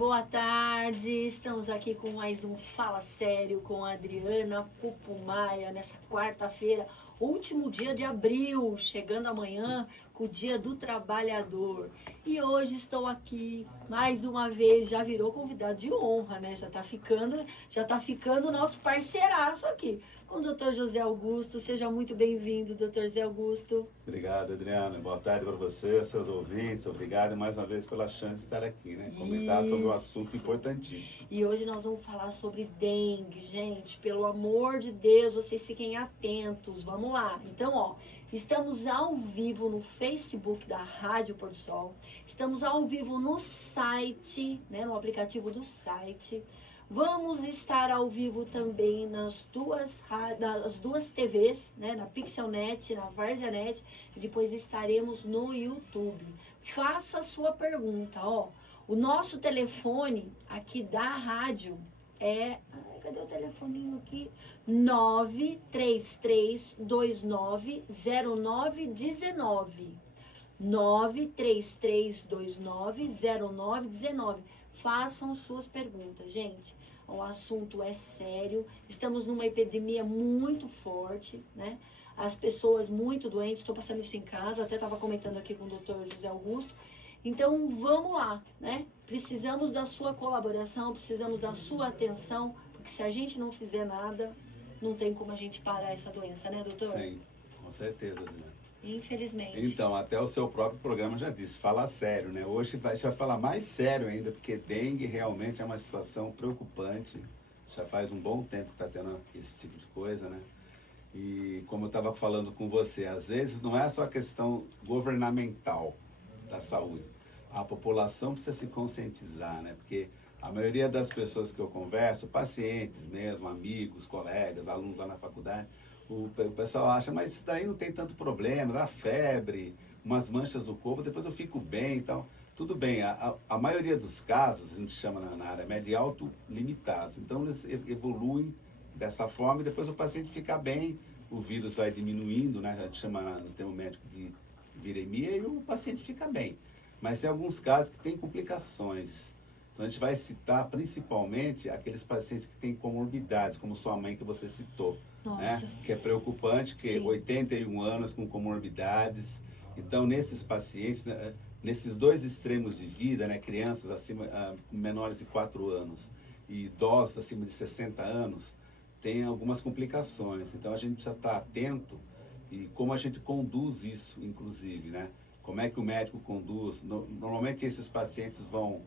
Boa tarde, estamos aqui com mais um Fala Sério com a Adriana Pupumaia nessa quarta-feira, último dia de abril, chegando amanhã com o Dia do Trabalhador. E hoje estou aqui mais uma vez, já virou convidado de honra, né? Já tá ficando nosso parceiraço aqui. Com o Dr. José Augusto, seja muito bem-vindo, Dr. José Augusto. Obrigado, Adriana. Boa tarde para você, seus ouvintes. Obrigado mais uma vez pela chance de estar aqui, né? Comentar sobre um assunto importantíssimo. E hoje nós vamos falar sobre dengue, gente. Pelo amor de Deus, vocês fiquem atentos. Vamos lá. Então, ó, estamos ao vivo no Facebook da Rádio Pôr do Sol. Estamos ao vivo no site, né? No aplicativo do site. Vamos estar ao vivo também nas duas TVs, né? Na Pixelnet, na VarziaNet, e depois estaremos no YouTube. Faça a sua pergunta, ó. O nosso telefone aqui da rádio é... cadê o telefoninho aqui? 933290919. 933290919. Façam suas perguntas, gente. O assunto é sério. Estamos numa epidemia muito forte, né? As pessoas muito doentes, estou passando isso em casa, até estava comentando aqui com o Dr. José Augusto. Então, vamos lá, né? Precisamos da sua colaboração, precisamos da sua atenção, porque se a gente não fizer nada, não tem como a gente parar essa doença, né, doutor? Sim, com certeza, Adriana. Infelizmente. Então, até o seu próprio programa já disse, fala sério, né? Hoje vai falar mais sério ainda, porque dengue realmente é uma situação preocupante. Já faz um bom tempo que está tendo esse tipo de coisa, né? E como eu estava falando com você, às vezes não é só questão governamental da saúde. A população precisa se conscientizar, né? Porque a maioria das pessoas que eu converso, pacientes mesmo, amigos, colegas, alunos lá na faculdade, o pessoal acha, mas isso daí não tem tanto problema, dá febre, umas manchas no corpo, depois eu fico bem e tal. Tudo bem, a maioria dos casos, a gente chama na área média, autolimitados. Então eles evoluem dessa forma e depois o paciente fica bem, o vírus vai diminuindo, né? A gente chama no termo médico de viremia e o paciente fica bem. Mas tem alguns casos que têm complicações. Então a gente vai citar principalmente aqueles pacientes que têm comorbidades, como sua mãe que você citou. Né? Que é preocupante, que Sim. 81 anos com comorbidades. Então, nesses pacientes, né, nesses dois extremos de vida, né, crianças acima, menores de 4 anos e idosos acima de 60 anos, tem algumas complicações. Então, a gente precisa estar atento e como a gente conduz isso, inclusive, né? Como é que o médico conduz? Normalmente, esses pacientes vão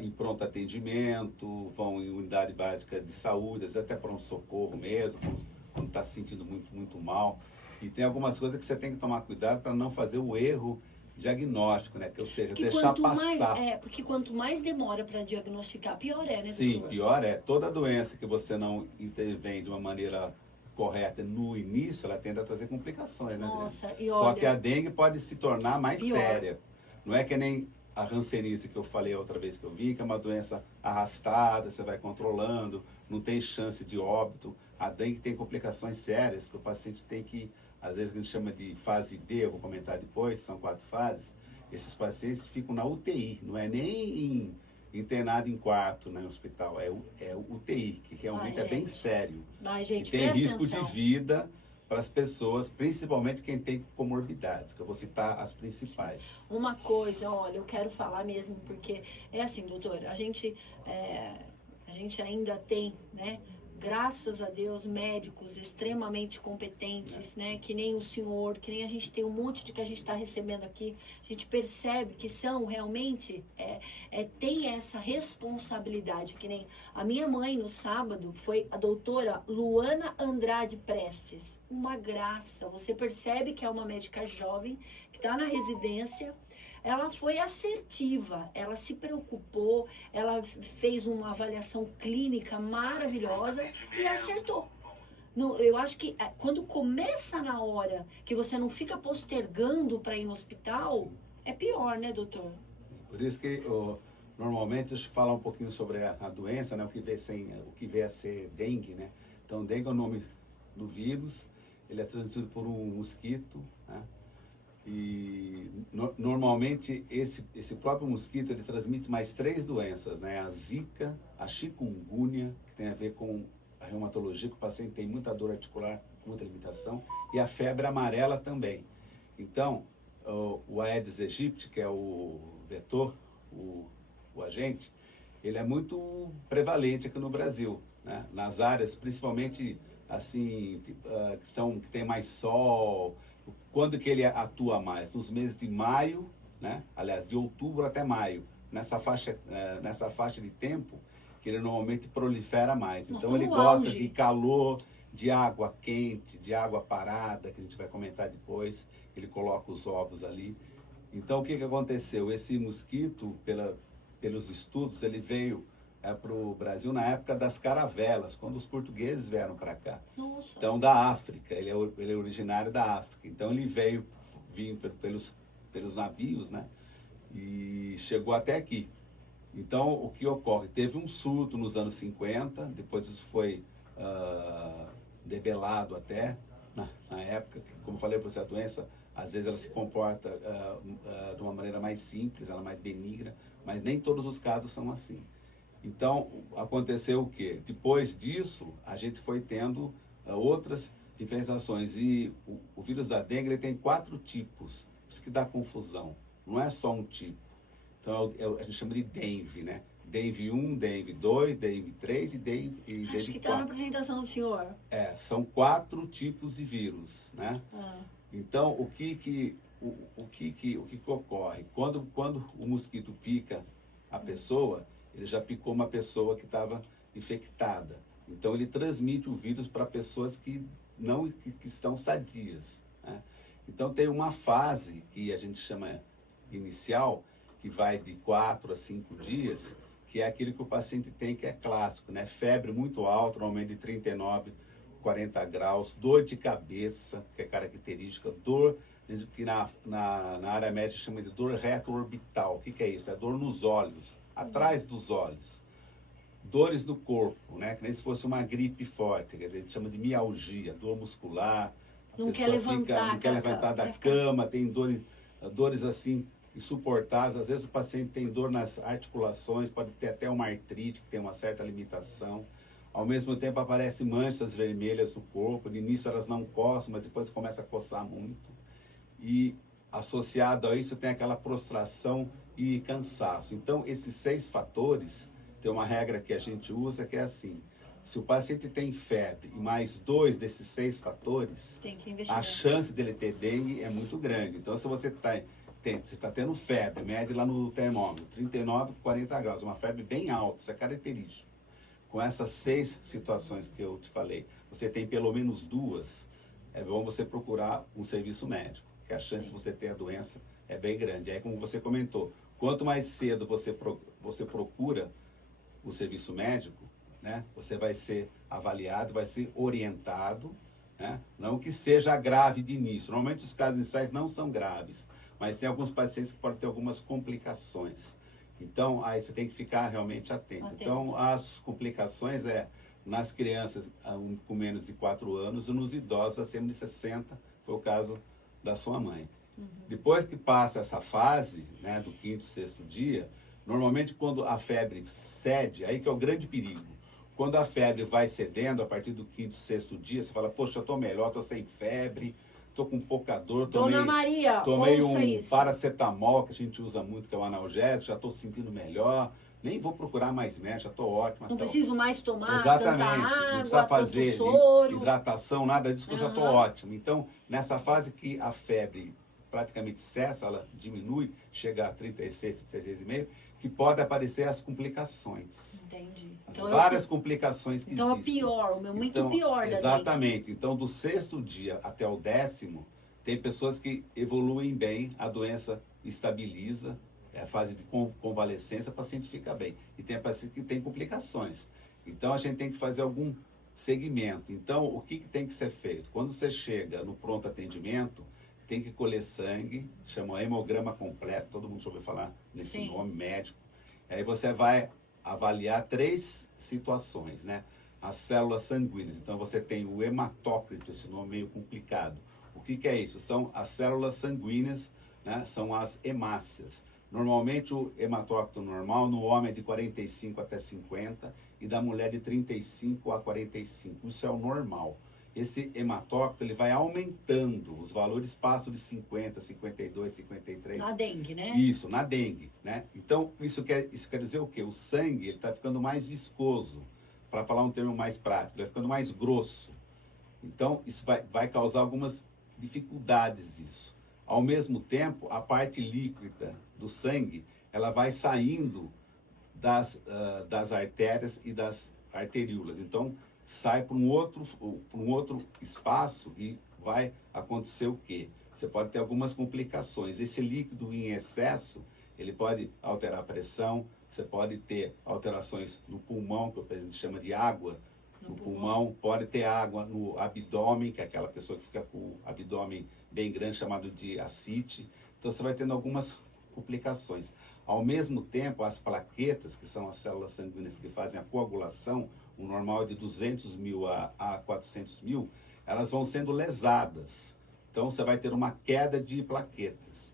em pronto atendimento, vão em unidade básica de saúde, às vezes até pronto-socorro mesmo, quando está se sentindo muito mal. E tem algumas coisas que você tem que tomar cuidado para não fazer o erro diagnóstico, né? Que, ou seja, deixar passar. Porque quanto mais demora para diagnosticar, pior é, né, Sim, doutor? pior é. Toda doença que você não intervém de uma maneira correta no início, ela tende a trazer complicações, né, Nossa, Adriana? e Só olha, que a dengue pode se tornar mais pior. séria. Não é que nem a hanseníase que eu falei a outra vez que eu vi, que é uma doença arrastada, você vai controlando, não tem chance de óbito. A dengue tem complicações sérias, que o paciente tem que, às vezes a gente chama de fase B, eu vou comentar depois, são 4 fases. Esses pacientes ficam na UTI, não é nem internado em quarto, né, no hospital, é UTI, que realmente é bem sério. Gente, e tem risco de vida para as pessoas, principalmente quem tem comorbidades, que eu vou citar as principais. Uma coisa, olha, eu quero falar mesmo, porque é assim, doutor, a gente ainda tem, né, graças a Deus, médicos extremamente competentes, né, que nem o senhor, que nem a gente tem um monte de que a gente está recebendo aqui, a gente percebe que são realmente, tem essa responsabilidade, que nem a minha mãe no sábado foi a doutora Luana Andrade Prestes, uma graça, você percebe que é uma médica jovem, que está na residência. Ela foi assertiva, ela se preocupou, ela fez uma avaliação clínica maravilhosa e acertou. Eu acho que quando começa na hora que você não fica postergando para ir no hospital, é pior, né, doutor? Por isso que normalmente deixa eu falar um pouquinho sobre a doença, né, o que vem a ser dengue, né? Então, dengue é o nome do vírus, ele é transmitido por um mosquito, né? Normalmente esse próprio mosquito ele transmite mais 3 doenças, né? A zika, a chikungunya, que tem a ver com a reumatologia, que o paciente tem muita dor articular, muita limitação, e a febre amarela também. Então, o Aedes aegypti, que é o vetor, o agente, ele é muito prevalente aqui no Brasil, né? Nas áreas, principalmente assim, que tem mais sol. Quando que ele atua mais? Nos meses de maio, né? Aliás, de outubro até maio, nessa faixa de tempo que ele normalmente prolifera mais. Nós Então ele estamos no gosta auge. de calor, de água quente, de água parada, que a gente vai comentar depois. Ele coloca os ovos ali. Então o que aconteceu? Esse mosquito, pelos estudos, ele veio para o Brasil na época das caravelas, quando os portugueses vieram para cá. Nossa. Então, da África, ele é originário da África. Então, ele vinha pelos navios, né? E chegou até aqui. Então, o que ocorre? Teve um surto nos anos 50, depois isso foi debelado até, na época. Como eu falei para você, a doença, às vezes ela se comporta de uma maneira mais simples, ela é mais benigna, mas nem todos os casos são assim. Então, aconteceu o quê? Depois disso, a gente foi tendo outras infestações. E o vírus da dengue ele tem 4 tipos. Por isso que dá confusão. Não é só um tipo. Então, a gente chama de dengue, né? Dengue 1, dengue 2, dengue 3 e dengue 4. Acho que está na apresentação do senhor. São 4 tipos de vírus, né? Ah. Então, o que ocorre? Quando o mosquito pica a pessoa, ele já picou uma pessoa que estava infectada. Então, ele transmite o vírus para pessoas que estão sadias, né? Então, tem uma fase que a gente chama inicial, que vai de 4 a 5 dias, que é aquele que o paciente tem, que é clássico, né? Febre muito alta, normalmente de 39, 40 graus, dor de cabeça, que é característica, dor que na área médica chama de dor retroorbital. O que é isso? É dor nos olhos, atrás dos olhos. Dores no corpo, né? Que nem se fosse uma gripe forte, quer dizer, a gente chama de mialgia, dor muscular. Não quer levantar, não quer levantar da cama, tem dores assim insuportáveis. Às vezes o paciente tem dor nas articulações, pode ter até uma artrite, que tem uma certa limitação. Ao mesmo tempo aparecem manchas vermelhas no corpo, no início elas não coçam, mas depois começa a coçar muito. E associado a isso tem aquela prostração e cansaço. Então, esses 6 fatores, tem uma regra que a gente usa que é assim: se o paciente tem febre e mais 2 desses 6 fatores, tem que investigar. A chance dele ter dengue é muito grande. Então, se você está tendo febre, mede lá no termômetro, 39, 40 graus, uma febre bem alta, isso é característico. Com essas 6 situações que eu te falei, você tem pelo menos 2, é bom você procurar um serviço médico, que a chance de você ter a doença é bem grande. Aí, como você comentou, quanto mais cedo você procura o serviço médico, né, você vai ser avaliado, vai ser orientado, né, não que seja grave de início. Normalmente os casos iniciais não são graves, mas tem alguns pacientes que podem ter algumas complicações. Então, aí você tem que ficar realmente atento. Então, as complicações nas crianças com menos de 4 anos e nos idosos acima de 60, foi o caso da sua mãe. Depois que passa essa fase, né, do 5º, 6º dia, normalmente quando a febre cede, aí que é o grande perigo. Quando a febre vai cedendo, a partir do 5º, 6º dia, você fala, poxa, eu estou melhor, estou sem febre, estou com pouca dor, Dona Maria, tomei um isso. paracetamol, que a gente usa muito, que é o analgésico, já estou sentindo melhor, nem vou procurar mais médico, já estou ótima. Não preciso mais tomar Exatamente, tanta não água, precisa fazer soro. hidratação, nada disso, que eu já estou ótimo. Então, nessa fase que a febre praticamente cessa, ela diminui, chega a 36, 36,5, que pode aparecer as complicações. Entendi. Então, várias complicações que então existem. Então é pior, o meu muito pior da dengue. Exatamente. Então, do 6º dia até o 10º, tem pessoas que evoluem bem, a doença estabiliza, é a fase de convalescência, o paciente fica bem. E tem paciente que tem complicações. Então, a gente tem que fazer algum segmento. Então, o que tem que ser feito? Quando você chega no pronto atendimento, tem que colher sangue, chama hemograma completo, todo mundo já ouviu falar nesse nome médico. Aí você vai avaliar 3 situações, né? As células sanguíneas. Então, você tem o hematócrito, esse nome meio complicado. O que que é isso? São as células sanguíneas, né? São as hemácias. Normalmente o hematócrito normal no homem é de 45 até 50 e da mulher de 35 a 45. Isso é o normal. Esse hematócrito ele vai aumentando, os valores passam de 50, 52, 53. Na dengue, né? Isso, na dengue, né? Então, isso quer dizer o quê? O sangue está ficando mais viscoso, para falar um termo mais prático, vai ficando mais grosso. Então, isso vai causar algumas dificuldades isso. Ao mesmo tempo, a parte líquida do sangue, ela vai saindo das artérias e das arteríolas. Então, sai para um outro espaço e vai acontecer o quê? Você pode ter algumas complicações. Esse líquido em excesso, ele pode alterar a pressão, você pode ter alterações no pulmão, que a gente chama de água no pulmão, pode ter água no abdômen, que é aquela pessoa que fica com o abdômen bem grande, chamado de ascite. Então você vai tendo algumas complicações. Ao mesmo tempo, as plaquetas, que são as células sanguíneas que fazem a coagulação, o normal é de 200 mil a 400 mil, elas vão sendo lesadas. Então você vai ter uma queda de plaquetas.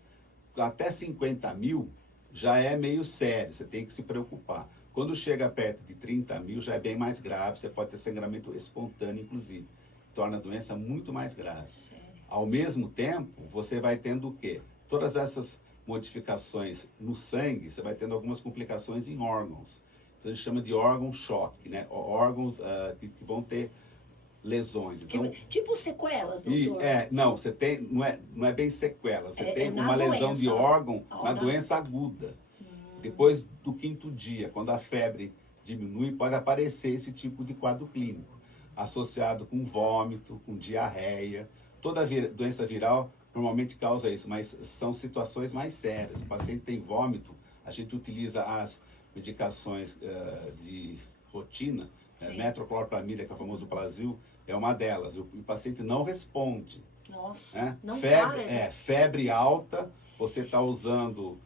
Até 50 mil já é meio sério, você tem que se preocupar. Quando chega perto de 30 mil já é bem mais grave, você pode ter sangramento espontâneo, inclusive. Torna a doença muito mais grave. Sério? Ao mesmo tempo, você vai tendo o quê? Todas essas modificações no sangue, você vai tendo algumas complicações em órgãos. Então a gente chama de órgão-choque, né? Órgãos que vão ter lesões. Então, tipo sequelas, doutor? não, você tem, não é bem sequela, você tem uma doença, lesão de órgão na doença aguda. Depois do 5º dia, quando a febre diminui, pode aparecer esse tipo de quadro clínico, associado com vômito, com diarreia. Toda doença viral normalmente causa isso, mas são situações mais sérias. O paciente tem vômito, a gente utiliza as medicações de rotina, metroclopramida, que é o famoso Plasil, é uma delas. O paciente não responde. Nossa, né? não febre, para. Febre alta, você está usando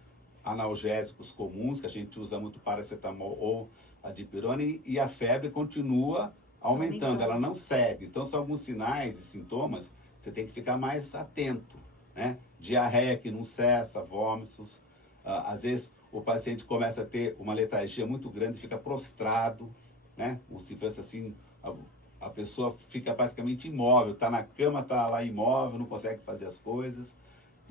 analgésicos comuns, que a gente usa muito paracetamol ou a dipirona, e a febre continua aumentando, ela não cede. Então, são alguns sinais e sintomas que você tem que ficar mais atento, né? Diarreia que não cessa, vômitos, às vezes o paciente começa a ter uma letargia muito grande, fica prostrado, né? Como se fosse assim, a pessoa fica praticamente imóvel, está na cama, está lá imóvel, não consegue fazer as coisas,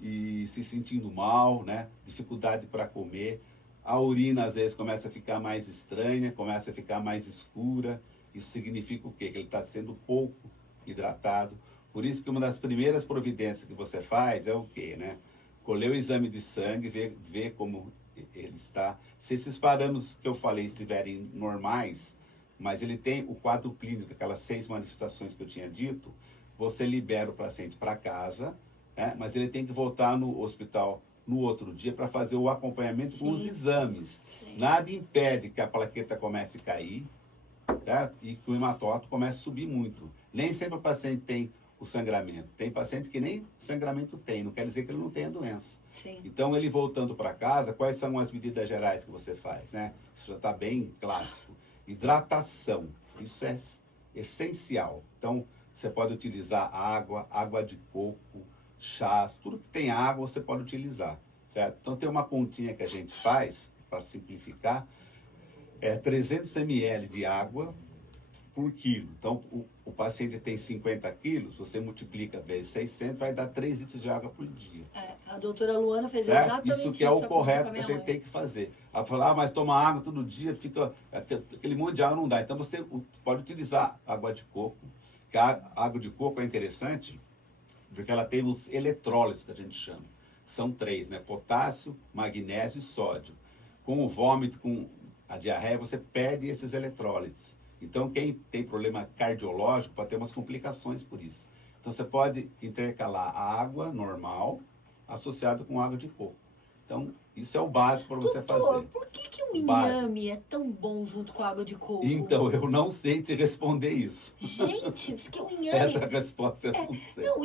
e se sentindo mal, né? Dificuldade para comer. A urina às vezes começa a ficar mais estranha, começa a ficar mais escura. Isso significa o quê? Que ele está sendo pouco hidratado. Por isso que uma das primeiras providências que você faz é o quê, né? Colher o exame de sangue, ver como ele está. Se esses parâmetros que eu falei estiverem normais, mas ele tem o quadro clínico, aquelas 6 manifestações que eu tinha dito, você libera o paciente para casa, né? Mas ele tem que voltar no hospital no outro dia para fazer o acompanhamento com os exames. Nada impede que a plaqueta comece a cair, tá? E que o hematócrito comece a subir muito. Nem sempre o paciente tem o sangramento. Tem paciente que nem sangramento tem, não quer dizer que ele não tenha doença. Sim. Então, ele voltando para casa, quais são as medidas gerais que você faz, né? Isso já está bem clássico. Hidratação, isso é essencial. Então, você pode utilizar água de coco, chás, tudo que tem água você pode utilizar, certo? Então, tem uma continha que a gente faz, para simplificar, 300 ml de água por quilo. Então, o paciente tem 50 quilos, você multiplica vezes 600, vai dar 3 litros de água por dia. A doutora Luana fez certo? exatamente Isso que é o correto que a gente mãe. tem que fazer. Ela fala, mas toma água todo dia, fica aquele monte de água não dá. Então, você pode utilizar água de coco, que a água de coco é interessante, porque ela tem os eletrólitos, que a gente chama. São 3, né? Potássio, magnésio e sódio. Com o vômito, com a diarreia, você perde esses eletrólitos. Então, quem tem problema cardiológico pode ter umas complicações por isso. Então, você pode intercalar a água normal associado com água de coco. Então, isso é o básico para você fazer. Por que o inhame é tão bom junto com a água de coco? Então, eu não sei te responder isso. Gente, diz que o inhame... Essa resposta eu não sei. Não,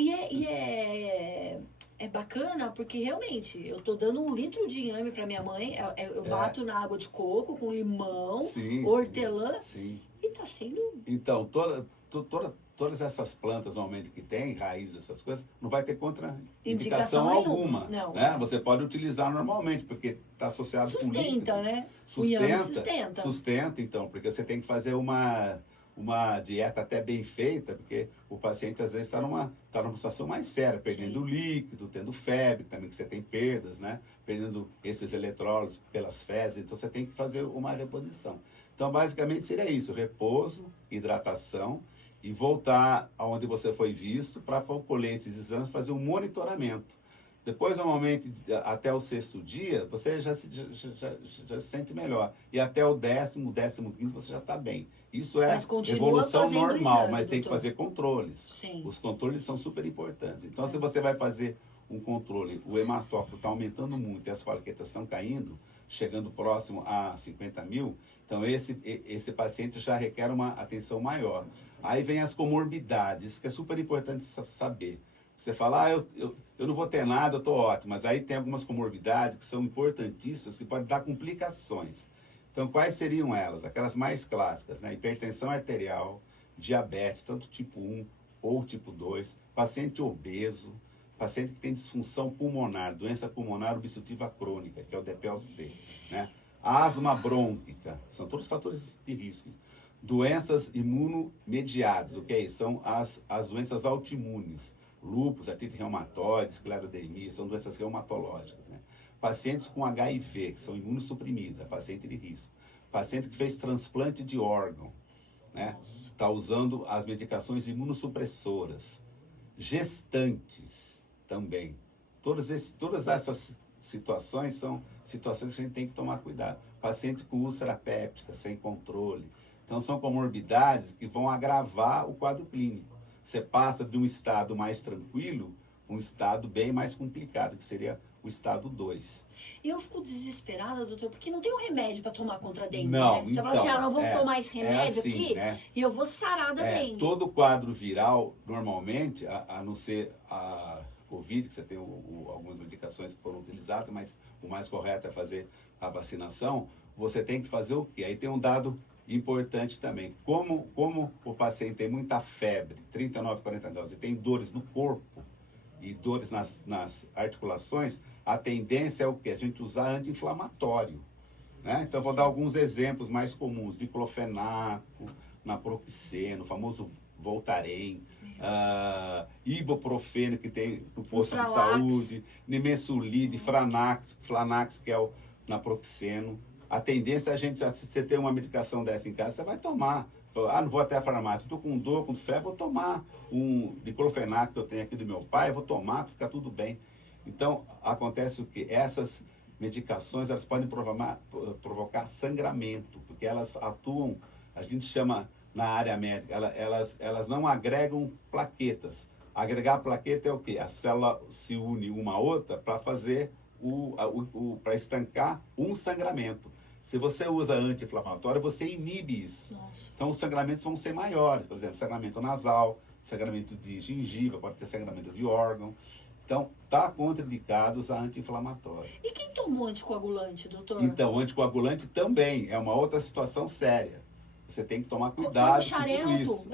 é bacana, porque realmente, eu tô dando 1 litro de inhame para minha mãe, eu bato na água de coco com limão, hortelã, sim. e tá sendo... Então, toda todas essas plantas normalmente que tem, raízes, essas coisas, não vai ter contraindicação Indicação alguma. nenhuma, não. Né? Você pode utilizar normalmente, porque está associado com líquido. Sustenta, né? O Sustenta, inhame sustenta. sustenta, então, porque você tem que fazer uma dieta até bem feita, porque o paciente às vezes está numa situação mais séria, perdendo líquido, tendo febre, também que você tem perdas, né? Perdendo esses eletrólitos pelas fezes, então você tem que fazer uma reposição. Então, basicamente seria isso, repouso, hidratação e voltar aonde você foi visto para colher esses exames, fazer um monitoramento. Depois, normalmente, até o 6º dia, você já se sente melhor. E até o 10º, 15º, você já está bem. Isso é evolução normal, exame, mas tem que doutor. fazer controles. Sim. Os controles são super importantes. Então, se você vai fazer um controle, o hematócrito está aumentando muito e as plaquetas estão caindo, chegando próximo a 50 mil, então esse paciente já requer uma atenção maior. Aí vem as comorbidades, que é super importante saber. Você fala, eu não vou ter nada, eu estou ótimo. Mas aí tem algumas comorbidades que são importantíssimas, que podem dar complicações. Então, quais seriam elas? Aquelas mais clássicas, né? Hipertensão arterial, diabetes, tanto tipo 1 ou tipo 2, paciente obeso, paciente que tem disfunção pulmonar, doença pulmonar obstrutiva crônica, que é o DPLC, né? Asma brônquica, são todos fatores de risco. Doenças imunomediadas, o que é isso? São as doenças autoimunes. Lúpus, artrite reumatoide, esclerodermia, são doenças reumatológicas, né? Pacientes com HIV, que são imunossuprimidos, é paciente de risco. Paciente que fez transplante de órgão, né? Está usando as medicações imunossupressoras. Gestantes também. Todas essas situações são situações que a gente tem que tomar cuidado. Paciente com úlcera péptica, sem controle. Então, são comorbidades que vão agravar o quadro clínico. Você passa de um estado mais tranquilo, um estado bem mais complicado, que seria o estado 2. E eu fico desesperada, doutor, porque não tem um remédio para tomar contra a dengue, Não, né? Você fala assim, não vamos tomar esse remédio assim, aqui né? e eu vou sarar da dengue. Todo quadro viral, normalmente, a não ser a Covid, que você tem algumas medicações que foram utilizadas, mas o mais correto é fazer a vacinação, você tem que fazer o quê? Aí tem um dado importante também. Como o paciente tem muita febre, 39, 40 graus, e tem dores no corpo e dores nas articulações, a tendência é o quê? A gente usar anti-inflamatório, né? Então, vou dar alguns exemplos mais comuns. Diclofenaco, naproxeno, o famoso Voltaren, ibuprofeno, que tem no posto de saúde, nimesulide, Flanax, que é o naproxeno. A tendência é se você tem uma medicação dessa em casa, você vai tomar. Não vou até a farmácia, estou com dor, com febre, vou tomar um diclofenaco que eu tenho aqui do meu pai, vou tomar, fica tudo bem. Então, acontece o quê? Essas medicações, elas podem provocar sangramento, porque elas atuam, a gente chama na área médica, elas não agregam plaquetas. Agregar plaqueta é o quê? A célula se une uma a outra para fazer para estancar um sangramento. Se você usa anti-inflamatório, você inibe isso. Nossa. Então, os sangramentos vão ser maiores. Por exemplo, sangramento nasal, sangramento de gengiva, pode ter sangramento de órgão. Então, está contraindicados a anti-inflamatório. E quem tomou anticoagulante, doutor? Então, o anticoagulante também é uma outra situação séria. Você tem que tomar cuidado com tudo isso.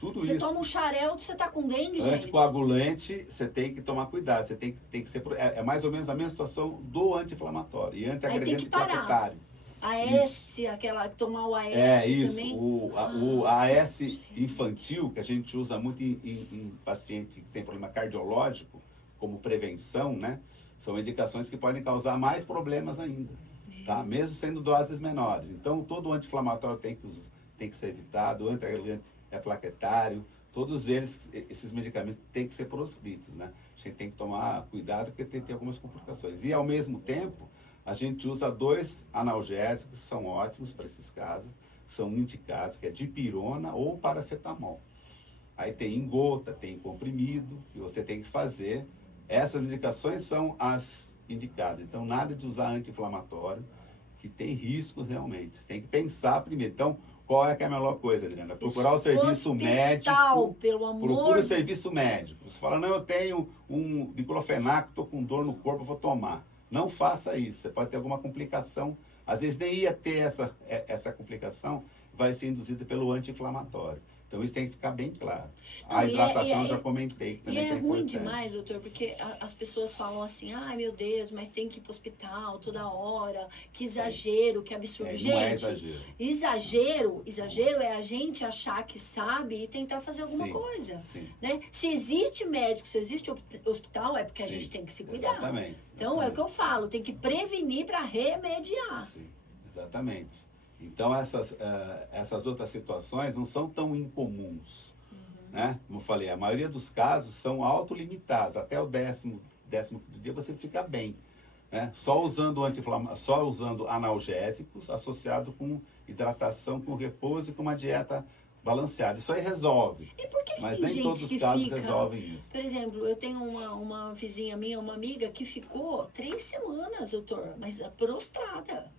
Tudo você isso. Toma um xarelto, você está com dengue, gente. Anticoagulante, você tem que tomar cuidado. Você tem que ser... É mais ou menos a mesma situação do anti-inflamatório e antiagregante plaquetário. AS, aquela, tomar o AS também? O AS infantil, que a gente usa muito em paciente que tem problema cardiológico, como prevenção, né? São medicações que podem causar mais problemas ainda, tá? Mesmo sendo doses menores. Então, todo anti-inflamatório tem que ser evitado, o antiagregante é plaquetário, todos esses medicamentos têm que ser proscritos, né? A gente tem que tomar cuidado porque tem algumas complicações. E, ao mesmo tempo, a gente usa 2 analgésicos que são ótimos para esses casos, são indicados, que é dipirona ou paracetamol. Aí tem em gota, tem em comprimido, e você tem que fazer. Essas medicações são as indicadas. Então, nada de usar anti-inflamatório, que tem riscos realmente. Você tem que pensar primeiro. Então, qual é que é a melhor coisa, Adriana? Procurar o serviço médico. Pelo amor. Procura o serviço médico. Você fala, não, eu tenho um diclofenaco, estou com dor no corpo, eu vou tomar. Não faça isso, você pode ter alguma complicação. Às vezes nem ia ter essa complicação, vai ser induzida pelo anti-inflamatório. Então isso tem que ficar bem claro. Não, A hidratação eu já comentei que E também é que é ruim importante. demais, doutor, porque as pessoas falam assim, ai meu Deus, mas tem que ir pro hospital toda hora, que exagero, que absurdo. Não é Gente, exagero. exagero é a gente achar que sabe e tentar fazer alguma Sim, coisa. sim. Né? Se existe médico, se existe hospital, é porque a Sim, gente tem que se cuidar. Exatamente. Então é o que eu falo, tem que prevenir para remediar. Sim, exatamente. Então essas outras situações não são tão incomuns. Né? Como eu falei, a maioria dos casos são autolimitados. Até o 10º dia você fica bem. Né? Só usando só usando analgésicos associado com hidratação, com repouso e com uma dieta balanceada. Isso aí resolve. E por que Mas tem nem gente todos os que casos fica... resolvem isso. Por exemplo, eu tenho uma vizinha minha, uma amiga, que ficou 3 semanas, doutor, mas prostrada.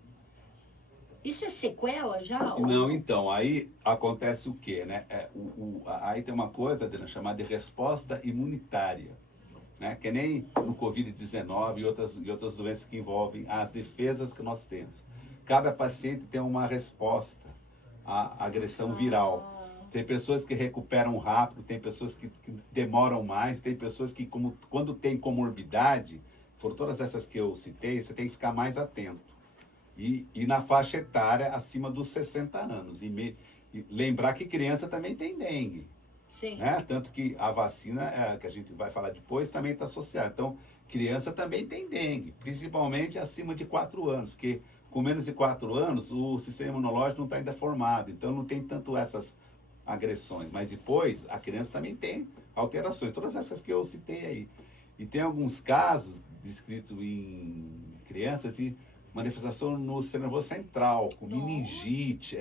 Isso é sequela já? Não, então, aí acontece o quê, né? Aí tem uma coisa, Adriana, chamada de resposta imunitária, né? Que nem no Covid-19 e outras doenças que envolvem as defesas que nós temos. Cada paciente tem uma resposta à agressão viral. Tem pessoas que recuperam rápido, tem pessoas que demoram mais, tem pessoas que, quando tem comorbidade, foram todas essas que eu citei, você tem que ficar mais atento. E na faixa etária acima dos 60 anos. E lembrar que criança também tem dengue. Sim. Né? Tanto que a vacina, que a gente vai falar depois, também está associada. Então, criança também tem dengue, principalmente acima de 4 anos, porque com menos de 4 anos o sistema imunológico não está ainda formado, então não tem tanto essas agressões. Mas depois, a criança também tem alterações, todas essas que eu citei aí. E tem alguns casos descritos em crianças de manifestação no sistema nervoso central, com meningite,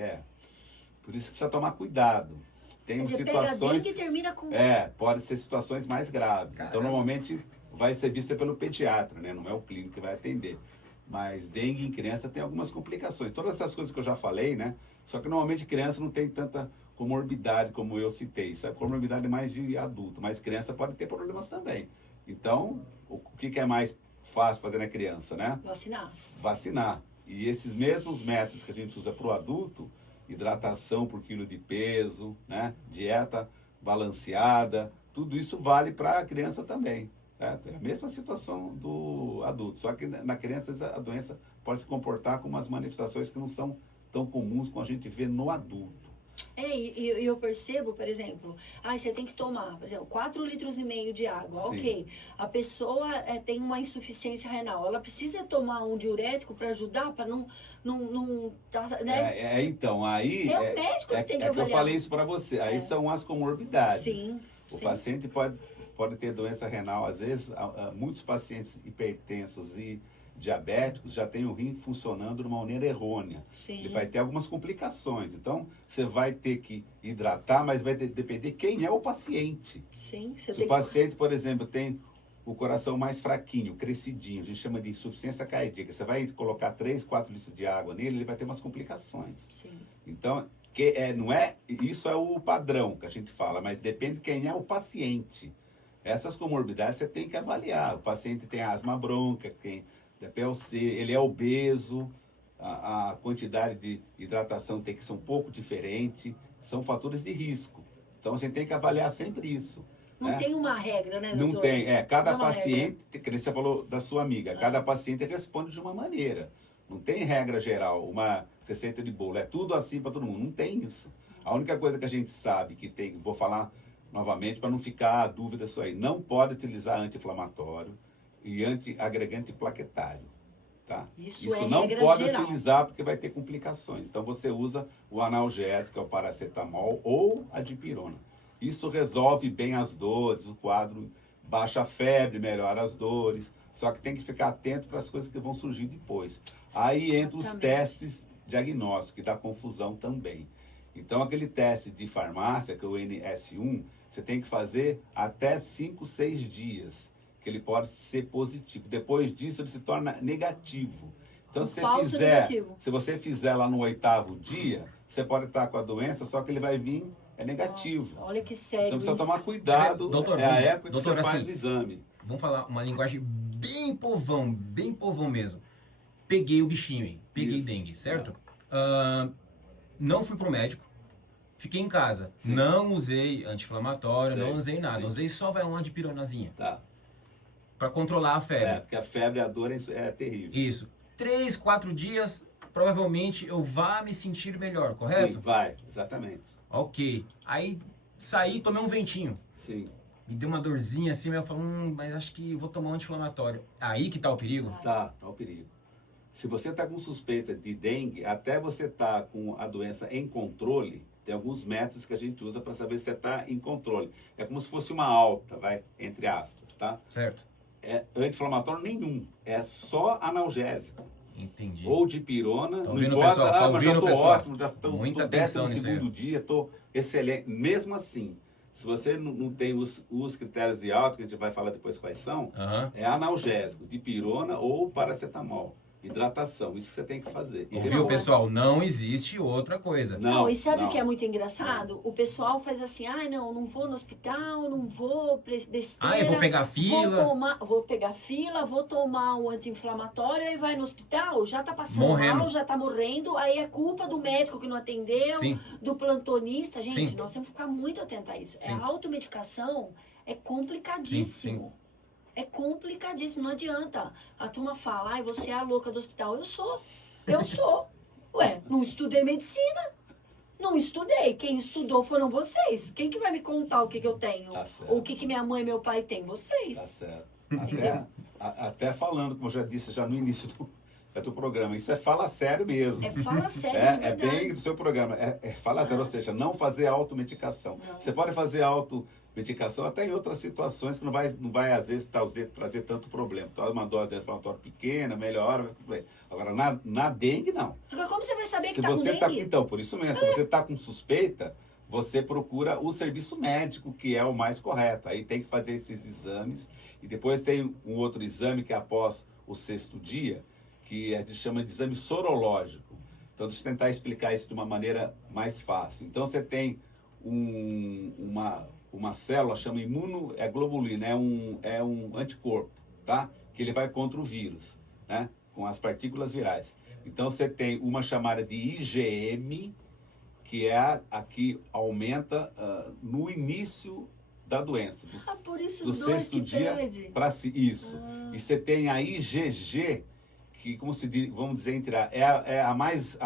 Por isso precisa tomar cuidado. Tem situações que termina com... pode ser situações mais graves. Caramba. Então, normalmente, vai ser vista pelo pediatra, né? Não é o clínico que vai atender. Mas dengue em criança tem algumas complicações. Todas essas coisas que eu já falei, né? Só que normalmente criança não tem tanta comorbidade como eu citei. Isso é comorbidade mais de adulto. Mas criança pode ter problemas também. Então, o que é mais fácil fazer na criança, né? Vacinar. E esses mesmos métodos que a gente usa para o adulto, hidratação por quilo de peso, né? Dieta balanceada, tudo isso vale para a criança também. Né? É a mesma situação do adulto, só que na criança a doença pode se comportar com umas manifestações que não são tão comuns como a gente vê no adulto. E eu percebo, por exemplo, você tem que tomar, por exemplo, 4,5 litros de água, Sim. ok. A pessoa tem uma insuficiência renal, ela precisa tomar um diurético para ajudar, para não né? Então, aí... É o médico que tem que avaliar. Eu falei isso para você, aí são as comorbidades. Sim. Paciente pode ter doença renal, às vezes, muitos pacientes hipertensos e diabéticos já têm o rim funcionando de uma maneira errônea. Sim. Ele vai ter algumas complicações. Então, você vai ter que hidratar, mas vai depender quem é o paciente. Sim. Se o paciente, por exemplo, tem o coração mais fraquinho, crescidinho, a gente chama de insuficiência cardíaca, você vai colocar 3, 4 litros de água nele, ele vai ter umas complicações. Sim. Então, não é, isso é o padrão que a gente fala, mas depende de quem é o paciente. Essas comorbidades você tem que avaliar. O paciente tem asma bronca, tem PLC, ele é obeso, a quantidade de hidratação tem que ser um pouco diferente, são fatores de risco. Então a gente tem que avaliar sempre isso. Não tem uma regra, né, doutor? Não tem, cada Não é uma paciente, que nem você falou da sua amiga, cada paciente responde de uma maneira. Não tem regra geral, uma receita de bolo, é tudo assim para todo mundo, não tem isso. A única coisa que a gente sabe que tem, vou falar novamente para não ficar a dúvida isso aí, não pode utilizar anti-inflamatório e antiagregante plaquetário, tá? Isso não pode utilizar porque vai ter complicações. Então você usa o analgésico, que é o paracetamol ou a dipirona. Isso resolve bem as dores, o quadro baixa a febre, melhora as dores. Só que tem que ficar atento para as coisas que vão surgir depois. Aí entra os testes diagnósticos, que dá confusão também. Então aquele teste de farmácia, que é o NS1, você tem que fazer até 5, 6 dias, que ele pode ser positivo. Depois disso, ele se torna negativo. Então, se você fizer lá no 8º dia, você pode estar com a doença, só que ele vai vir negativo. Nossa, olha que sério. Então, precisa tomar cuidado. Doutor, a época que doutor, você faz assim, o exame. Vamos falar uma linguagem bem povão mesmo. Peguei o bichinho aí, peguei dengue, certo? Não fui pro médico, Fiquei em casa. Sim. Não usei anti-inflamatório, Sei, não usei nada. sim. Usei só uma dipironazinha Tá. pra controlar a febre. Porque a febre, a dor é terrível. Isso. 3, 4 dias, provavelmente eu vá me sentir melhor, correto? Sim, vai, exatamente. Ok. Aí saí, tomei um ventinho. Sim. Me deu uma dorzinha assim, mas eu falo, mas acho que vou tomar um anti-inflamatório. Aí que tá o perigo? Tá o perigo. Se você tá com suspeita de dengue, até você tá com a doença em controle, tem alguns métodos que a gente usa para saber se você tá em controle. É como se fosse uma alta, vai, entre aspas, tá? Certo. É anti-inflamatório nenhum, é só analgésico. Entendi. Ou dipirona, Tá não ouvindo, importa, pessoal? Tá mas já ouvindo, tô pessoal? ótimo, já tô Muita atenção 12º nisso aí. dia, tô excelente. Mesmo assim, se você não tem os critérios de alta, que a gente vai falar depois quais são, Aham. é analgésico, dipirona ou paracetamol. Hidratação, isso que você tem que fazer. E Ouviu, Não, pessoal? Não existe outra coisa. Não, e sabe o não. que é muito engraçado? O pessoal faz assim, não vou no hospital, não vou besteira. Eu vou pegar fila. Vou pegar fila, vou tomar um anti-inflamatório, aí vai no hospital, já tá passando Morrendo. mal, já tá morrendo, aí é culpa do médico que não atendeu, Sim. do plantonista. Gente, Sim. nós temos que ficar muito atentos a isso. Sim. A automedicação é complicadíssimo. É complicadíssimo, não adianta. A turma fala, você é a louca do hospital. Eu sou. Ué, não estudei medicina. Não estudei. Quem estudou foram vocês. Quem que vai me contar o que eu tenho? Tá certo. Ou o que minha mãe e meu pai têm? Tá Vocês. certo. Entendeu? Até falando, como eu já disse já no início do programa, isso é fala sério mesmo. Fala sério, É verdade. bem do seu programa. Fala sério, ou seja, não fazer automedicação. Não. Você pode fazer automedicação até em outras situações que não vai às vezes, trazer tanto problema. Toma uma dose de anti-inflamatório pequena, melhora, vai tudo bem. Agora, na dengue, não. Agora, como você vai saber que Se tá com você dengue? então, por isso mesmo, se você está com suspeita, você procura o serviço médico, que é o mais correto. Aí tem que fazer esses exames. E depois tem um outro exame que é após o 6º dia, que a gente chama de exame sorológico. Então, deixa eu tentar explicar isso de uma maneira mais fácil. Então, você tem uma célula, chama imunoglobulina, é um anticorpo, tá? Que ele vai contra o vírus, né? Com as partículas virais. Então, você tem uma chamada de IgM, que é a que aumenta no início da doença. Por isso Do os dois 6º que dia pede. para isso. E você tem a IgG, que, como se diz, vamos dizer, é a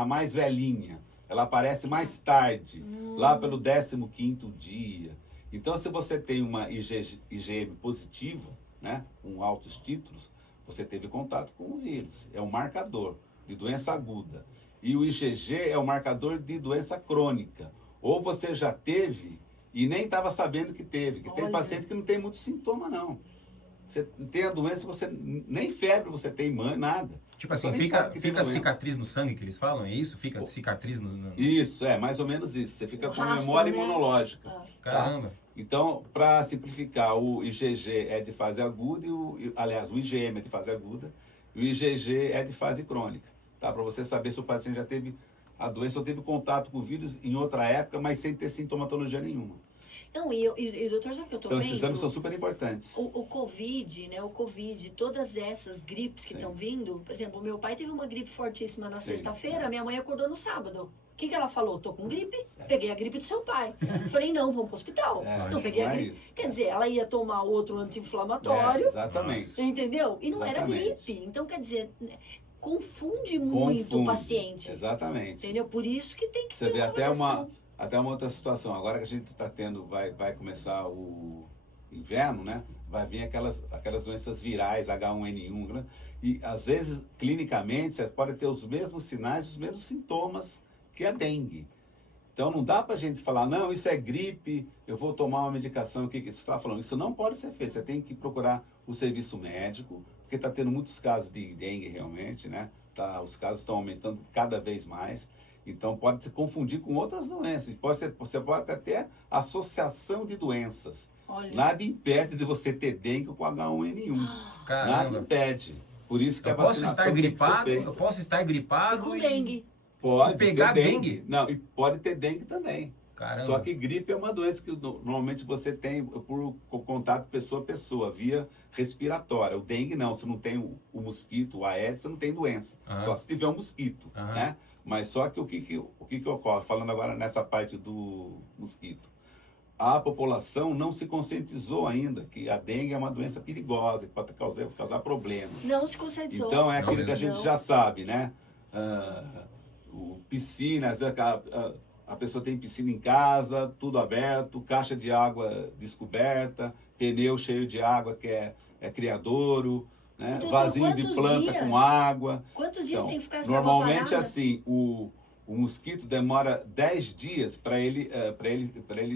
mais velhinha. Ela aparece mais tarde, lá pelo 15º dia. Então, se você tem uma IgM positiva, né, com altos títulos, você teve contato com o vírus. É um marcador de doença aguda. E o IgG é o marcador de doença crônica. Ou você já teve e nem estava sabendo que teve. Que tem Olha. paciente que não tem muito sintoma, não. Você tem a doença, você nem febre você tem, nada. Tipo assim, Você nem sabe que tem fica doença. cicatriz no sangue que eles falam, é isso? Fica cicatriz no... Isso, mais ou menos isso. Você fica O com rastro, memória né? imunológica. Caramba. Então, para simplificar, o IgG é de fase aguda, aliás, o IgM é de fase aguda, e o IgG é de fase crônica. Tá? Para você saber se o paciente já teve a doença ou teve contato com o vírus em outra época, mas sem ter sintomatologia nenhuma. Não, e doutor, sabe o que eu tô Então, vendo? esses exames são super importantes. O Covid, né? O Covid, todas essas gripes que Sim. estão vindo, por exemplo, meu pai teve uma gripe fortíssima na Sim. sexta-feira, minha mãe acordou no sábado. O que ela falou? Tô com gripe, peguei a gripe do seu pai. Falei, não, vamos pro hospital. Não peguei a não é gripe. isso. Quer dizer, ela ia tomar outro anti-inflamatório, Exatamente. entendeu? E não era Exatamente. gripe. Então, quer dizer, confunde muito o paciente. Exatamente. Entendeu? Por isso que tem que Você ter vê uma avaliação. até uma outra situação. Agora que a gente está tendo, vai começar o inverno, né? Vai vir aquelas doenças virais, H1N1, né? E às vezes, clinicamente, você pode ter os mesmos sinais, os mesmos sintomas que a dengue. Então não dá para a gente falar, não, isso é gripe, eu vou tomar uma medicação, o que você está falando? Isso não pode ser feito, você tem que procurar o serviço médico, porque está tendo muitos casos de dengue realmente, né? Os casos estão aumentando cada vez mais. Então pode se confundir com outras doenças. Você pode até ter associação de doenças. Olha. Nada impede de você ter dengue com H1N1. Nada Caramba. impede. Por isso que Eu a posso vacinação estar tem que ser gripado, feita. eu posso estar gripado Com e... dengue. Pode pegar ter dengue? Não, e pode ter dengue também. Caramba. Só que gripe é uma doença que normalmente você tem por contato pessoa a pessoa, via respiratória. O dengue não, você não tem o mosquito, o Aedes, você não tem doença. Aham. Só se tiver um mosquito, Aham. né? Mas só que o que ocorre? Falando agora nessa parte do mosquito. A população não se conscientizou ainda que a dengue é uma doença perigosa, que pode causar problemas. Não se conscientizou. Então é Não aquilo que a mesmo. gente já sabe, né? Piscinas, a pessoa tem piscina em casa, tudo aberto, caixa de água descoberta, pneu cheio de água que é criadouro, né? Doutor, vasinho de quantos planta dias? com água. Quantos dias Então, tem que ficar essa água normalmente parada? assim, o mosquito demora 10 dias para ele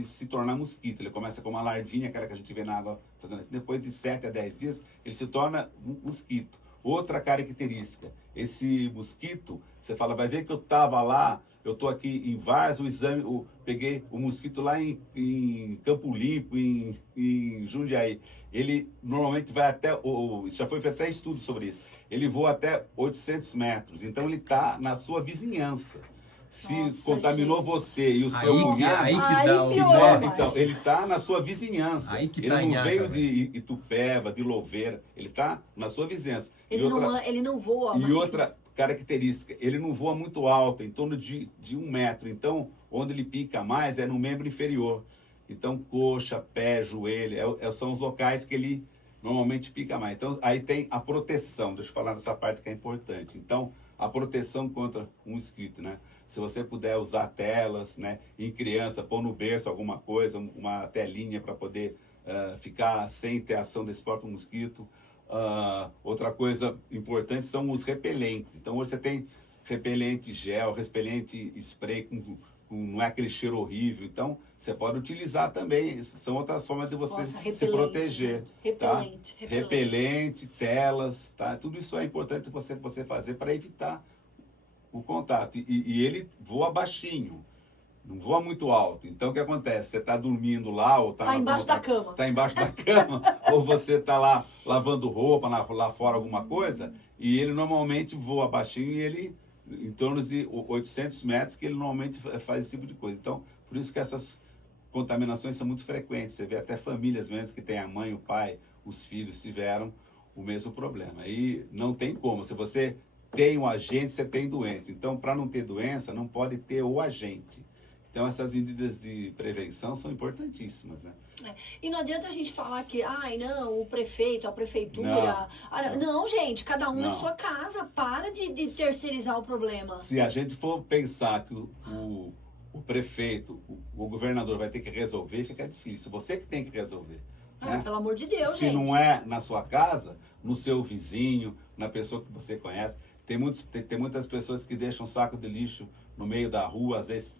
se tornar mosquito. Ele começa com uma larvinha, aquela que a gente vê na água fazendo assim. Depois de 7 a 10 dias, ele se torna mosquito. Outra característica, esse mosquito, você fala, vai ver que eu estava lá, eu estou aqui em Várzea, o exame, peguei o mosquito lá em Campo Limpo, em Jundiaí. Ele normalmente vai até, já foi feito até estudo sobre isso, ele voa até 800 metros, então ele está na sua vizinhança. Se Nossa, contaminou gente. você e o seu Aí que cunhado, dá o piorou pior. mais. então, ele está na sua vizinhança. Aí que ele tá não em veio Água, de Itupeva, de Louveira, ele está na sua vizinhança. Ele não voa. E mais. outra característica, ele não voa muito alto, em torno de 1 metro. Então, onde ele pica mais é no membro inferior. Então, coxa, pé, joelho, são os locais que ele normalmente pica mais. Então, aí tem a proteção. Deixa eu falar nessa parte que é importante. Então, a proteção contra um mosquito, né? Se você puder usar telas, né? Em criança, pôr no berço alguma coisa, uma telinha para poder ficar sem ter ação desse próprio mosquito. Outra coisa importante são os repelentes. Então, você tem repelente gel, repelente spray, não é aquele cheiro horrível. Então, você pode utilizar também. São outras formas de você Nossa, se proteger. Repelente. Tá? Repelente, telas, tá? Tudo isso é importante você fazer para evitar o contato. E ele voa baixinho, não voa muito alto. Então, o que acontece? Você está dormindo lá, ou Tá embaixo da cama. Está embaixo da cama, ou você está lá lavando roupa, lá fora alguma coisa, e ele normalmente voa baixinho e ele, em torno de 800 metros, que ele normalmente faz esse tipo de coisa. Então, por isso que essas contaminações são muito frequentes. Você vê até famílias mesmo que tem a mãe, o pai, os filhos tiveram o mesmo problema. E não tem como. Se você tem um agente, você tem doença. Então, para não ter doença, não pode ter o agente. Então, essas medidas de prevenção são importantíssimas, né? E não adianta a gente falar que, não, o prefeito, a prefeitura... Não. Não, gente, cada um na Não. sua casa. Para de terceirizar o problema. Se a gente for pensar que o prefeito, o governador vai ter que resolver, fica difícil. Você que tem que resolver. Né? Pelo amor de Deus, Se gente. não é na sua casa, no seu vizinho, na pessoa que você conhece. Tem muitas pessoas que deixam saco de lixo no meio da rua, às vezes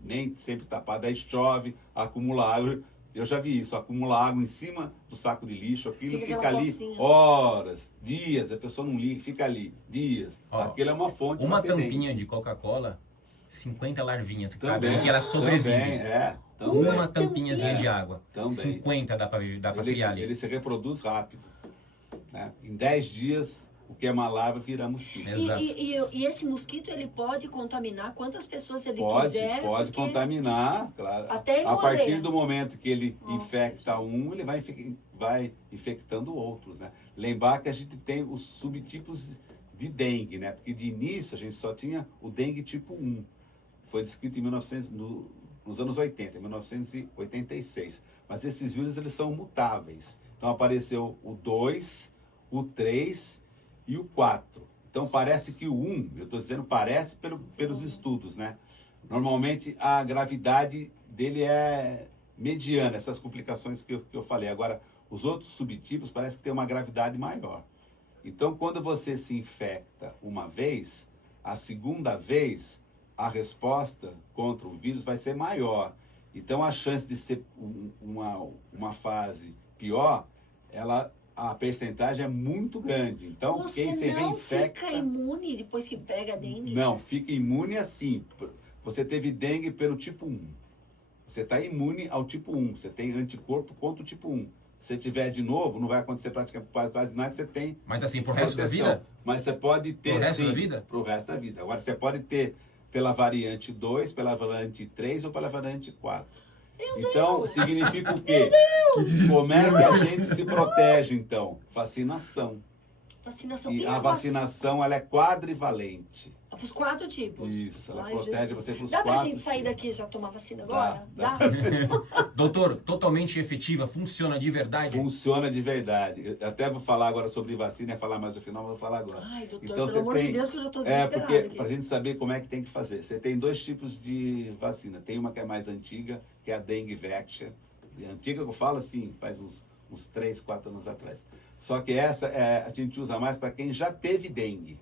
nem sempre tapado, aí chove, acumula água. Eu já vi isso, acumula água em cima do saco de lixo, aquilo fica aquela ali pocinha. horas, dias, a pessoa não liga, fica ali, dias. Ó, Aquilo é uma fonte. Uma pra ter tampinha de Coca-Cola, 50 larvinhas que Também, cabem, que ela sobrevive. Também. Uma tampinhazinha de água. Também. 50 dá pra criar ali. Ele se reproduz rápido. Né? Em 10 dias, o que é uma larva vira mosquito. Exato. E esse mosquito, ele pode contaminar quantas pessoas ele Pode quiser. porque contaminar, claro. até ele A morrer. partir do momento que ele Nossa, infecta um, ele vai infectando outros, né? Lembrar que a gente tem os subtipos de dengue, né? Porque de início a gente só tinha o dengue tipo 1. Foi descrito em nos anos 80, 1986. Mas esses vírus, eles são mutáveis. Então apareceu o 2, o 3 e o 4. Então parece que o 1, eu estou dizendo parece pelos estudos, né? Normalmente a gravidade dele é mediana, essas complicações que eu falei. Agora, os outros subtipos parece que tem uma gravidade maior. Então, quando você se infecta uma vez, a segunda vez, a resposta contra o vírus vai ser maior. Então, a chance de ser uma fase pior, a percentagem é muito grande. Então, quem se reinfecta... Você não fica imune depois que pega dengue? Não, fica imune assim. Você teve dengue pelo tipo 1. Você está imune ao tipo 1. Você tem anticorpo contra o tipo 1. Se tiver de novo, não vai acontecer praticamente quase nada, que você tem. Mas assim, pro resto da proteção. vida? Mas você pode ter. Pro resto sim, da vida? Pro resto da vida. Agora, você pode ter pela variante 2, pela variante 3 ou pela variante 4. Então, significa o quê? Como é que a gente se protege, então? Vacinação. Vacinação. E a vacinação, ela é quadrivalente. Os 4 tipos. Isso, ela Ai, protege Jesus. você pros Dá pra 4 gente sair tipos. daqui e já tomar vacina agora? Dá. Doutor, totalmente efetiva, funciona de verdade? Funciona de verdade. Eu até vou falar agora sobre vacina, ia falar mais no final, mas vou falar agora. Ai, doutor, Então, pelo você amor de Deus, que eu já tô desesperada porque aqui. pra gente saber como é que tem que fazer. Você tem 2 tipos de vacina. Tem uma que é mais antiga, que é a dengue vaccine. E antiga que eu falo assim, faz uns 3, 4 anos atrás. Só que essa a gente usa mais para quem já teve dengue.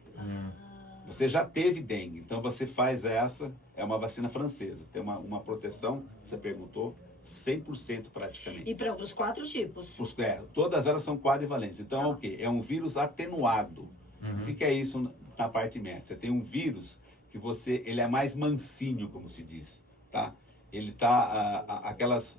Você já teve dengue, então você faz essa, é uma vacina francesa. Tem uma proteção, você perguntou, 100% praticamente. E para os 4 tipos. Todas elas são quadrivalentes. Então é o quê? É um vírus atenuado. O que é isso na parte médica? Você tem um vírus que ele é mais mansinho, como se diz, tá? Ele tá, aquelas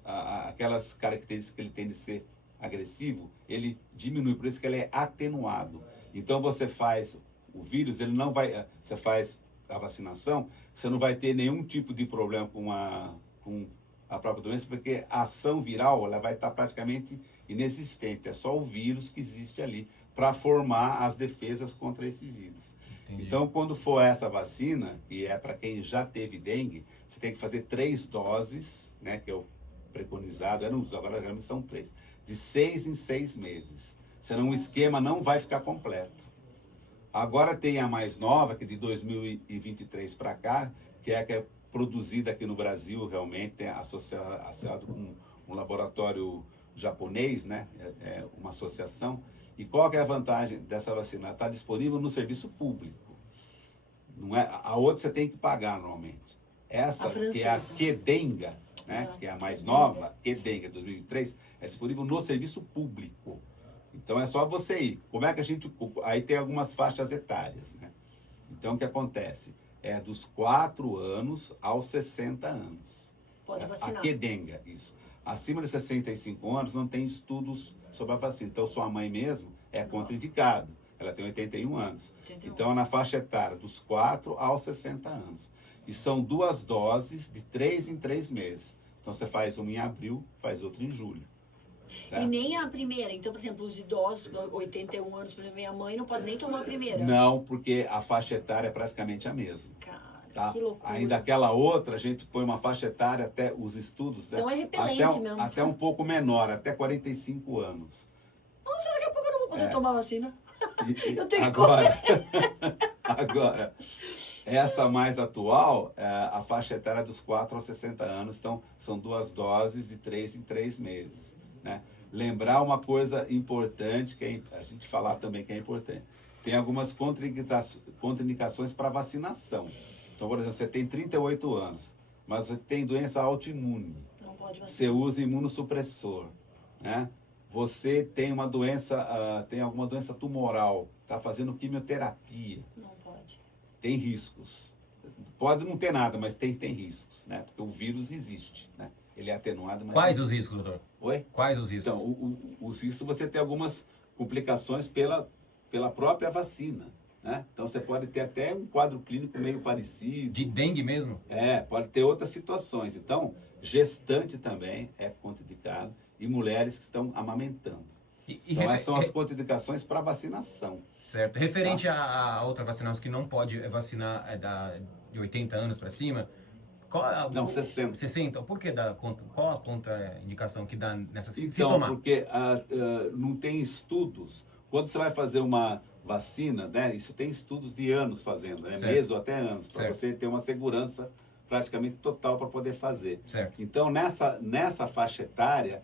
características que ele tem de ser agressivo, ele diminui, por isso que ele é atenuado. Então você faz o vírus, ele não vai, você faz a vacinação, você não vai ter nenhum tipo de problema com a própria doença, porque a ação viral, ela vai estar praticamente inexistente, é só o vírus que existe ali para formar as defesas contra esse vírus. Entendi. Então, quando for essa vacina, e é para quem já teve dengue, você tem que fazer 3 doses, né, que é o preconizado, agora realmente são 3, de 6 em 6 meses. Senão o esquema não vai ficar completo. Agora tem a mais nova, que é de 2023 para cá, que é produzida aqui no Brasil, realmente, associado com um laboratório japonês, né? É uma associação. E qual que é a vantagem dessa vacina? Está disponível no serviço público. Não é, a outra você tem que pagar normalmente. Essa, que é a Qdenga, né? Que é a mais nova, Qdenga 2023, é disponível no serviço público. Então é só você ir. Como é que a gente... Aí tem algumas faixas etárias, né? Então o que acontece? É dos 4 anos aos 60 anos. Pode vacinar. A Qdenga, isso. Acima de 65 anos não tem estudos sobre a vacina. Então sua mãe mesmo é contraindicada. Ela tem 81 anos. 81. Então é na faixa etária dos 4 aos 60 anos. E são 2 doses de 3 em 3 meses. Então você faz uma em abril, faz outra em julho. Certo? E nem a primeira. Então, por exemplo, os idosos, 81 anos, por exemplo, minha mãe não pode nem tomar a primeira. Não, porque a faixa etária é praticamente a mesma. Cara, Tá? que loucura. Ainda aquela outra, a gente põe uma faixa etária até os estudos, né? Então é repelente mesmo. Até um pouco menor, até 45 anos. Nossa, daqui a pouco eu não vou poder tomar vacina. Eu tenho que agora, essa mais atual, a faixa etária é dos 4 aos 60 anos, então são 2 doses de 3 em 3 meses. Né? Lembrar uma coisa importante, que a gente falar também que é importante. Tem algumas contraindicações para vacinação. Então, por exemplo, você tem 38 anos, mas você tem doença autoimune. Não pode vacinar. Você usa imunossupressor, né? Você tem uma doença, tem alguma doença tumoral, está fazendo quimioterapia. Não pode. Tem riscos. Pode não ter nada, mas tem riscos, né? Porque o vírus existe, né? Ele é atenuado, mas... Quais os riscos, doutor? Oi? Quais os riscos? Então, os riscos você tem algumas complicações pela própria vacina, né? Então você pode ter até um quadro clínico meio parecido. De dengue mesmo? Pode ter outras situações. Então, gestante também é contraindicado e mulheres que estão amamentando. Então, essas são as contraindicações para vacinação. Certo. Referente a outra vacinação que não pode vacinar de 80 anos para cima, Não, 60. 60. Por que qual a contraindicação que dá nessa Então, se tomar? porque não tem estudos. Quando você vai fazer uma vacina, né? Isso tem estudos de anos fazendo, né? Meses ou até anos, para você ter uma segurança praticamente total para poder fazer. Certo. Então, nessa faixa etária,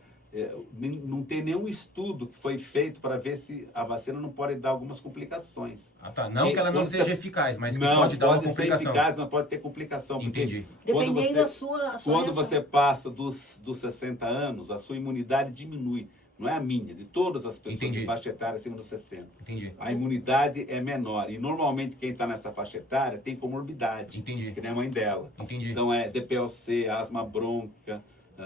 não tem nenhum estudo que foi feito para ver se a vacina não pode dar algumas complicações. Ah, tá. Não que ela não seja eficaz, mas que pode dar uma complicação. Pode ser eficaz, mas pode ter complicação. Entendi. Dependendo da sua quando reação. você passa dos 60 anos, a sua imunidade diminui. Não é a minha, de todas as pessoas de faixa etária acima dos 60. Entendi. A imunidade é menor. E normalmente quem está nessa faixa etária tem comorbidade. Entendi. Que nem a mãe dela. Entendi. Então é DPLC, asma brônquica,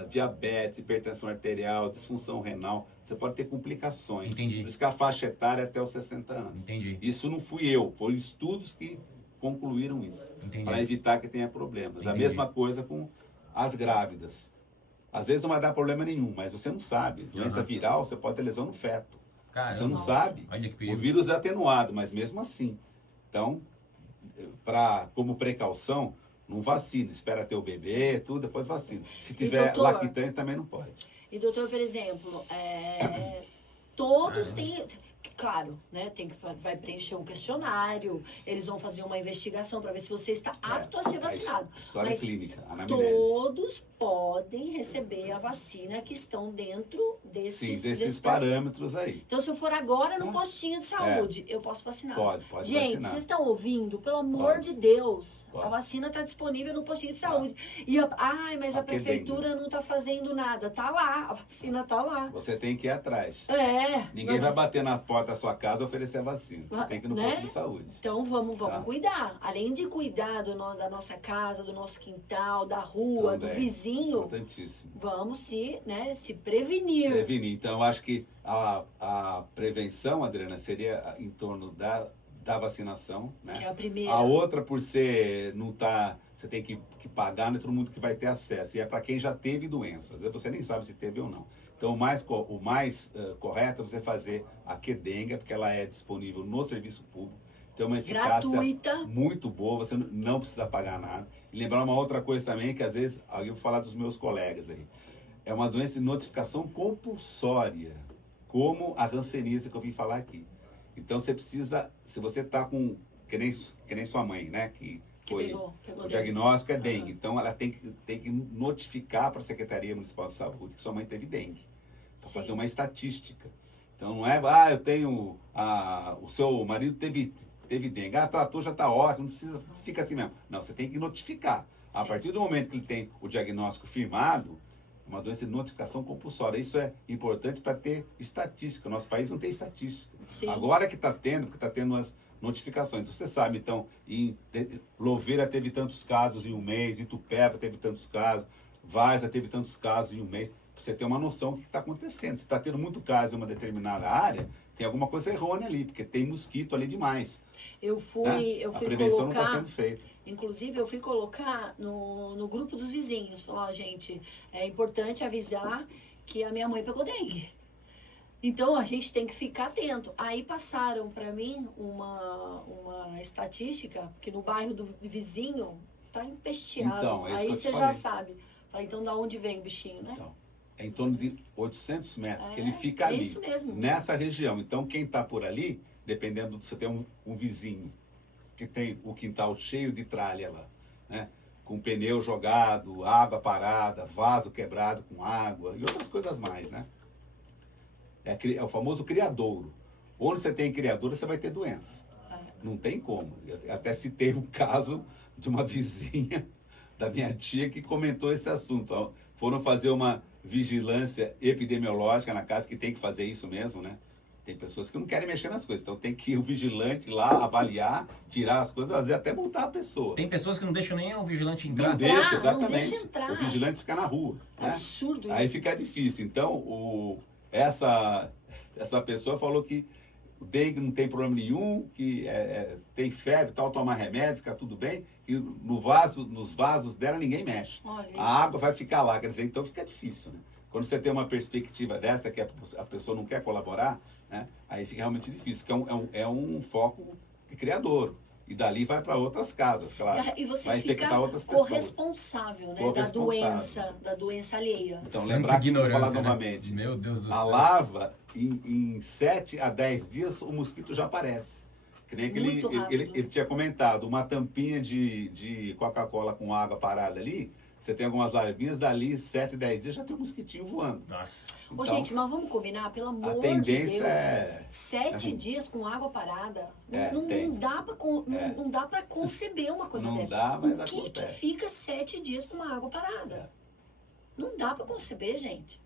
diabetes, hipertensão arterial, disfunção renal. Você pode ter complicações. Entendi. Por isso que a faixa etária é até os 60 anos. Entendi. Isso não fui eu, foram estudos que concluíram isso. Entendi. Para evitar que tenha problemas. Entendi. A mesma coisa com as grávidas. Às vezes não vai dar problema nenhum, mas você não sabe. Doença viral, você pode ter lesão no feto. Caramba. Você não sabe. Olha que perigo. O vírus é atenuado, mas mesmo assim. Então, como precaução, não vacina, espera ter o bebê, tudo, depois vacina. Se E, tiver doutor, lactante, também não pode. E, doutor, por exemplo, todos têm... Claro, né? Vai preencher um questionário, eles vão fazer uma investigação para ver se você está apto a ser vacinado. História Mas clínica, anamnese. todos podem receber a vacina que estão dentro desses parâmetros aí. Então, se eu for agora no postinho de saúde, eu posso vacinar. Pode Gente, vacinar. vocês estão ouvindo? Pelo amor de Deus, a vacina está disponível no postinho de saúde. E mas a prefeitura não está fazendo nada. Tá lá, a vacina tá lá. Você tem que ir atrás. Ninguém Não vai bater na porta da sua casa e oferecer a vacina. Você tem que ir no posto de saúde. Então vamos cuidar. Além de cuidar da nossa casa, do nosso quintal, da rua, do vizinho, importantíssimo. Vamos se prevenir. Então, eu acho que a prevenção, Adriana, seria em torno da vacinação, né? Que é a primeira. A outra, por ser, não tá, você tem que pagar, não é todo mundo que vai ter acesso. E é para quem já teve doenças. Você nem sabe se teve ou não. Então, o mais correto é você fazer a Qdenga, porque ela é disponível no serviço público. Tem uma eficácia gratuita, muito boa, você não precisa pagar nada. E lembrar uma outra coisa também, que às vezes, eu vou falar dos meus colegas aí, é uma doença de notificação compulsória, como a hanseníase que eu vim falar aqui. Então você precisa, se você está com, que nem sua mãe, né, que pegou o diagnóstico é dengue, então ela tem que notificar para a Secretaria Municipal de Saúde que sua mãe teve dengue, para fazer uma estatística. Então não é, eu tenho, o seu marido teve dengue, tratou, já está ótimo, não precisa, fica assim mesmo. Não, você tem que notificar. A partir do momento que ele tem o diagnóstico firmado, uma doença de notificação compulsória. Isso é importante para ter estatística. O nosso país não tem estatística. Sim. Agora que está tendo, porque está tendo umas notificações. Você sabe, então, em Louveira teve tantos casos em um mês, Itupeva teve tantos casos, Várzea teve tantos casos em um mês. Pra você ter uma noção do que está acontecendo. Se está tendo muito caso em uma determinada área, tem alguma coisa errônea ali, porque tem mosquito ali demais. Eu fui a prevenção colocar, não está sendo feita. Inclusive, eu fui colocar no grupo dos vizinhos. Falar, gente, é importante avisar que a minha mãe pegou dengue. Então, a gente tem que ficar atento. Aí passaram para mim uma estatística que no bairro do vizinho tá empesteado. Então, é isso aí que eu te você falei. já sabe. Então, da onde vem o bichinho, né? Então, é em torno de 800 metros que ele fica ali. Isso mesmo. Nessa região. Então, quem está por ali, dependendo, você tem um vizinho que tem o quintal cheio de tralha lá, né? Com pneu jogado, água parada, vaso quebrado com água e outras coisas mais, né? É o famoso criadouro. Onde você tem criadouro, você vai ter doença. Não tem como. Eu até citei um caso de uma vizinha da minha tia que comentou esse assunto. Então, foram fazer uma vigilância epidemiológica na casa, que tem que fazer isso mesmo, né? Tem pessoas que não querem mexer nas coisas, então tem que ir o vigilante lá avaliar, tirar as coisas, às vezes até multar a pessoa. Tem pessoas que não deixam nem o vigilante entrar. Não deixa, não exatamente. deixa entrar. O vigilante fica na rua. É né? absurdo isso. Aí fica difícil. Então, essa pessoa falou que o dengue não tem problema nenhum, que tem febre, tal, tomar remédio, fica tudo bem, e nos vasos dela ninguém mexe. Olha. A água vai ficar lá, quer dizer, então fica difícil, né? Quando você tem uma perspectiva dessa, que a pessoa não quer colaborar, né? Aí fica realmente difícil, que é um foco de criador. E dali vai para outras casas, claro. E você vai fica infectar outras pessoas. corresponsável, né? Corresponsável. Da doença alheia. Então, Santa lembrar que, vou falar ignorância, né? novamente, Meu Deus do a céu. larva, em 7 a 10 dias, o mosquito já aparece. Que nem Muito rápido. ele tinha comentado, uma tampinha de Coca-Cola com água parada ali, você tem algumas larvinhas, dali 7, 10 dias já tem um mosquitinho voando. Nossa. Ô, Então, gente, mas vamos combinar, pelo amor a de tendência Deus. 7 ruim. dias com água parada. Tem. Não dá pra conceber uma coisa Não dessa. dá, mas O que acontece. fica 7 dias com uma água parada? Não dá pra conceber, gente.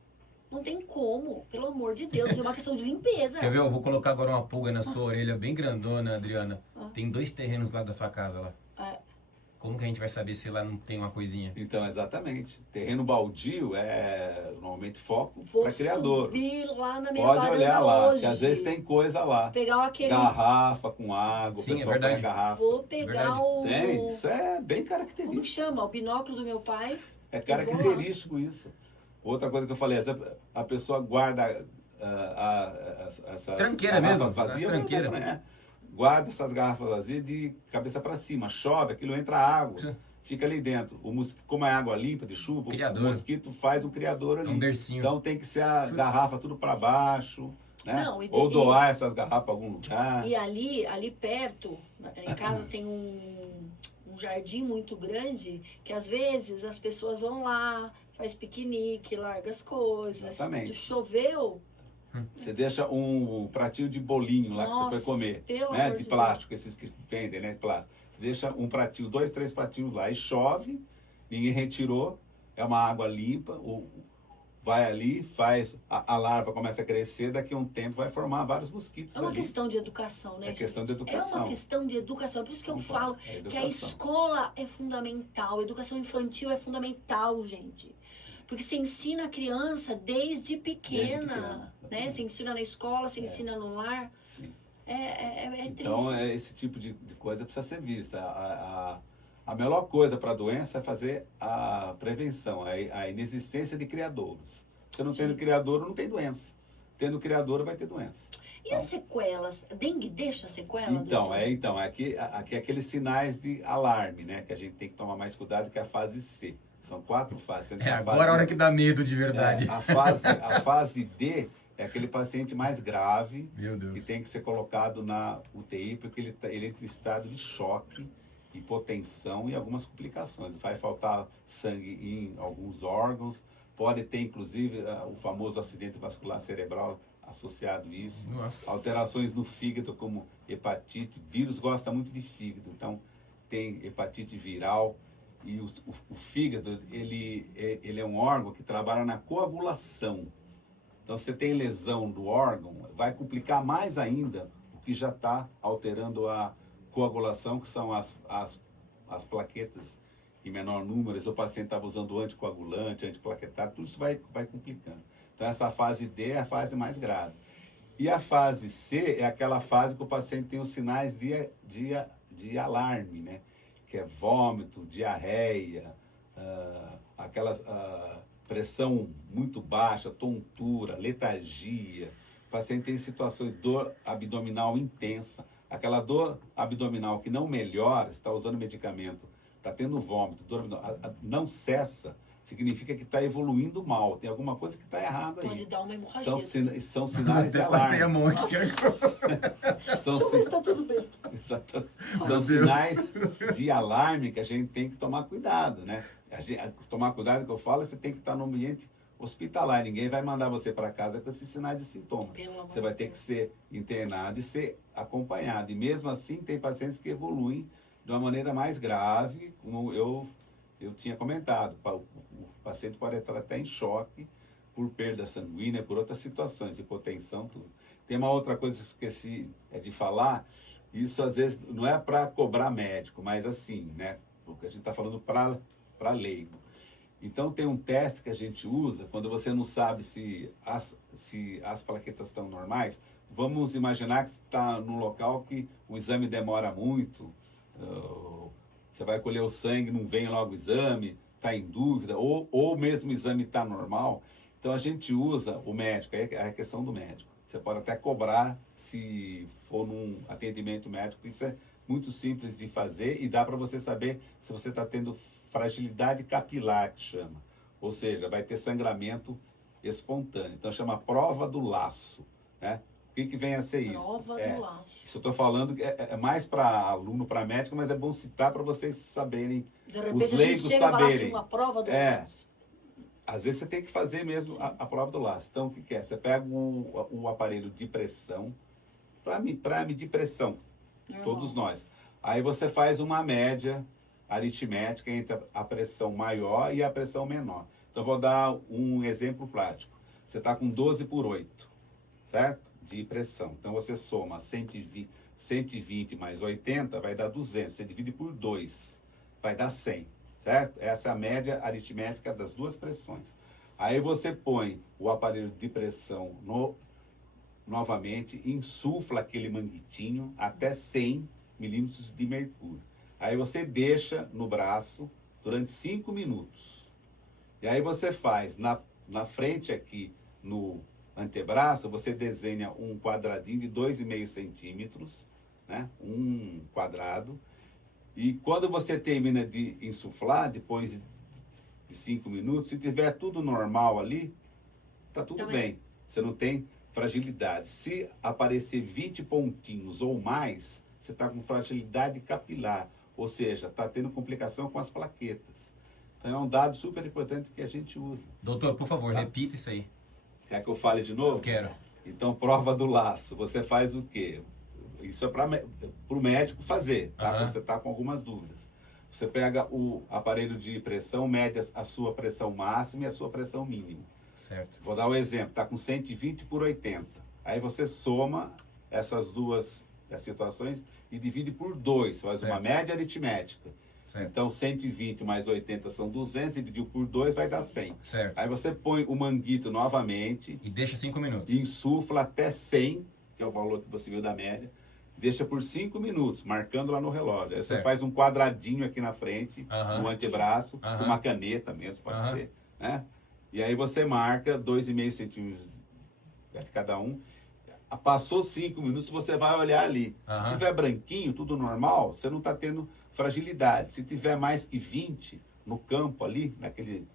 Não tem como, pelo amor de Deus. É uma questão de limpeza. Quer ver? Eu vou colocar agora uma pulga na sua orelha bem grandona, Adriana. Ah. Tem 2 terrenos lá da sua casa lá. É. Como que a gente vai saber se lá não tem uma coisinha? Então, exatamente. Terreno baldio é normalmente foco Vou para criador. subir lá na minha Pode varanda olhar lá, hoje. que às vezes tem coisa lá. Pegar aquele... Garrafa com água, Sim, o pessoal é verdade. põe a garrafa. Vou pegar Verdade. o... Tem, isso é bem Como característico. chama? O binóculo do meu pai. É característico isso. Outra coisa que eu falei, a pessoa guarda essa Tranqueira mesmo, vazias, as tranqueiras. guarda essas garrafas vazias de cabeça para cima. Chove, aquilo entra água, fica ali dentro. Como é água limpa de chuva, Criador. o mosquito faz um criador ali. Um bercinho. Então tem que ser a garrafa tudo para baixo, né? Não, Ou doar essas garrafas para algum lugar. E ali perto, em casa tem um jardim muito grande, que às vezes as pessoas vão lá, faz piquenique, larga as coisas. Exatamente. Choveu. Você deixa um pratinho de bolinho lá que você foi comer, pelo né? amor De de plástico, esses que vendem, né? Plástico. Deixa um pratinho, 2, 3 pratinhos lá e chove, ninguém retirou, é uma água limpa, vai ali, faz, a larva começa a crescer, daqui a um tempo vai formar vários mosquitos É uma ali. questão de educação, né? É questão de É educação. uma questão de educação. É por isso que eu falo que a educação. escola é fundamental, a educação infantil é fundamental, gente. Porque você ensina a criança desde pequena, né? Você ensina na escola, você ensina no lar. Sim. É triste. Então, esse tipo de coisa precisa ser vista. A melhor coisa para a doença é fazer a prevenção, a inexistência de criadouros. Você não tendo criadouro, não tem doença. Tendo criadouro, vai ter doença. E as sequelas? A dengue deixa sequela? Então, aqui aqueles sinais de alarme, né? Que a gente tem que tomar mais cuidado, que é a fase C. São 4 fases. Agora é a hora que dá medo de verdade. A fase D é aquele paciente mais grave, Meu Deus. que tem que ser colocado na UTI, porque ele entra em estado de choque, hipotensão e algumas complicações. Vai faltar sangue em alguns órgãos, pode ter inclusive o famoso acidente vascular cerebral associado a isso. Nossa. Alterações no fígado, como hepatite. Vírus gosta muito de fígado, então tem hepatite viral. E o fígado, ele é um órgão que trabalha na coagulação. Então, se você tem lesão do órgão, vai complicar mais ainda o que já está alterando a coagulação, que são as plaquetas em menor número. Se o paciente estava usando anticoagulante, antiplaquetário, tudo isso vai complicando. Então, essa fase D é a fase mais grave. E a fase C é aquela fase que o paciente tem os sinais de alarme, né? Que é vômito, diarreia, aquelas pressão muito baixa, tontura, letargia. O paciente tem situações de dor abdominal intensa. Aquela dor abdominal que não melhora, está usando medicamento, está tendo vômito, dor abdominal, não cessa, significa que está evoluindo mal. Tem alguma coisa que está errada aí. Pode dar uma hemorragia. Então, são sinais de Até passei a alarme. mão aqui. São, Deixa eu ver se tá tudo bem. Exato. São sinais de alarme que a gente tem que tomar cuidado, né? Tomar cuidado que eu falo, você tem que estar no ambiente hospitalar. Ninguém vai mandar você para casa com esses sinais e sintomas. Você vai ter que ser internado e ser acompanhado. E mesmo assim, tem pacientes que evoluem de uma maneira mais grave, como eu tinha comentado. O paciente pode entrar até em choque por perda sanguínea, por outras situações, hipotensão, tudo. Tem uma outra coisa que eu esqueci de falar. Isso às vezes não é para cobrar médico, mas assim, né? Porque a gente está falando para leigo. Então tem um teste que a gente usa quando você não sabe se as plaquetas estão normais. Vamos imaginar que você está num local que o exame demora muito, você vai colher o sangue, não vem logo o exame, está em dúvida, ou mesmo o exame está normal. Então a gente usa o médico, é a questão do médico. Você pode até cobrar se for num atendimento médico. Isso é muito simples de fazer e dá para você saber se você está tendo fragilidade capilar, que chama. Ou seja, vai ter sangramento espontâneo. Então chama prova do laço, né? O que vem a ser isso? Prova do laço. Isso eu estou falando que é mais para aluno, para médico, mas é bom citar para vocês saberem, De repente os a leigos gente chega e fala assim, saberem. uma prova do laço. Às vezes você tem que fazer mesmo a prova do laço. Então, o que é? Você pega o aparelho de pressão, para medir pressão, todos nós. Aí você faz uma média aritmética entre a pressão maior e a pressão menor. Então, eu vou dar um exemplo prático. Você está com 12/8, certo? De pressão. Então, você soma 120 mais 80, vai dar 200. Você divide por 2, vai dar 100. Certo? Essa é a média aritmética das duas pressões. Aí você põe o aparelho de pressão novamente, insufla aquele manguitinho até 100 milímetros de mercúrio. Aí você deixa no braço durante 5 minutos. E aí você faz, na frente aqui, no antebraço, você desenha um quadradinho de 2,5 centímetros, né? Um quadrado. E quando você termina de insuflar, depois de 5 minutos, se tiver tudo normal ali, tá tudo bem. Você não tem fragilidade. Se aparecer 20 pontinhos ou mais, você está com fragilidade capilar, ou seja, está tendo complicação com as plaquetas. Então é um dado super importante que a gente usa. Doutor, por favor, Tá. repita isso aí. Quer que eu fale de novo? Quero. Então, prova do laço. Você faz o quê? Isso é para o médico fazer, tá? Aham. Quando você está com algumas dúvidas. Você pega o aparelho de pressão, mede a sua pressão máxima e a sua pressão mínima. Certo. Vou dar um exemplo, está com 120 por 80. Aí você soma essas duas situações e divide por 2, faz Certo. uma média aritmética. Certo. Então 120 mais 80 são 200, dividiu por 2 vai dar 100. Certo. Aí você põe o manguito novamente, E deixa 5 minutos. insufla até 100, que é o valor que você viu da média, deixa por 5 minutos, marcando lá no relógio. Aí você Certo. faz um quadradinho aqui na frente, Aham. no antebraço, Aham. com uma caneta mesmo, pode Aham. ser, né? E aí você marca 2,5 centímetros de cada um. Passou 5 minutos, você vai olhar ali. Aham. Se tiver branquinho, tudo normal, você não está tendo fragilidade. Se tiver mais que 20 no campo ali, naquele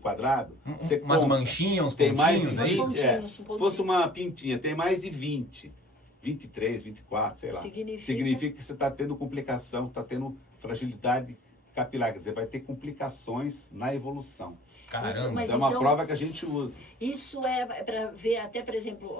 quadrado, você Umas conta. manchinhas, uns Tem mais de pontinhos, é 20, isso? Pontinhos, se pontinhos. fosse uma pintinha, tem mais de 20, 23, 24, sei lá. Significa que você está tendo complicação, está tendo fragilidade capilar, quer dizer, vai ter complicações na evolução. Caramba. Mas Então é uma então- prova que a gente usa. Isso é para ver até, por exemplo,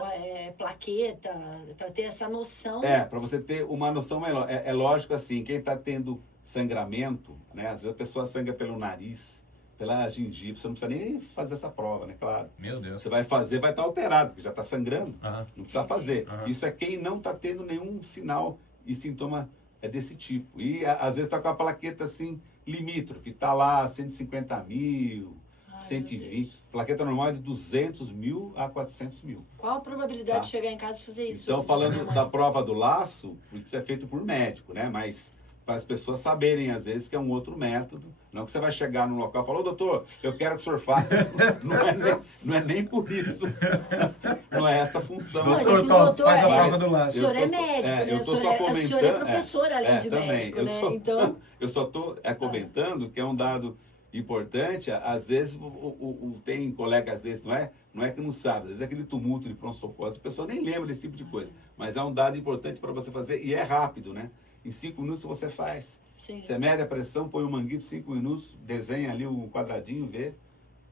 plaqueta, para ter essa noção. Para você ter uma noção melhor. É lógico assim, quem está tendo sangramento, né? Às vezes a pessoa sangra pelo nariz, pela gengiva, você não precisa nem fazer essa prova, né? Claro. Meu Deus. Você vai fazer, vai estar alterado, porque já está sangrando. Aham. Não precisa fazer. Aham. Isso é quem não está tendo nenhum sinal e sintoma desse tipo. E às vezes está com a plaqueta assim, limítrofe, está lá 150 mil, Ai, 120. Plaqueta normal é de 200 mil a 400 mil. Qual a probabilidade Tá. de chegar em casa e fazer isso? Então, falando da prova do laço, isso é feito por médico, né? Mas para as pessoas saberem, às vezes, que é um outro método. Não que você vai chegar no local e falar, ô doutor, eu quero que o senhor faça. Não é nem por isso. Não é essa a função. Mas é que Doutor, o Tom, doutor faz a é- prova do O laço. senhor é Eu tô só- médico, né? eu tô O só senhor é comentando, professor além de também. médico, Eu né? só- Então, Eu só estou comentando que é um dado importante. Às vezes tem colega, às vezes não é que não sabe, às vezes é aquele tumulto de pronto-socorro, a pessoa nem lembra desse tipo de coisa. Mas é um dado importante para você fazer e é rápido, né? Em 5 minutos você faz. sim. Você mede a pressão, põe o manguito 5 minutos, desenha ali um quadradinho, vê.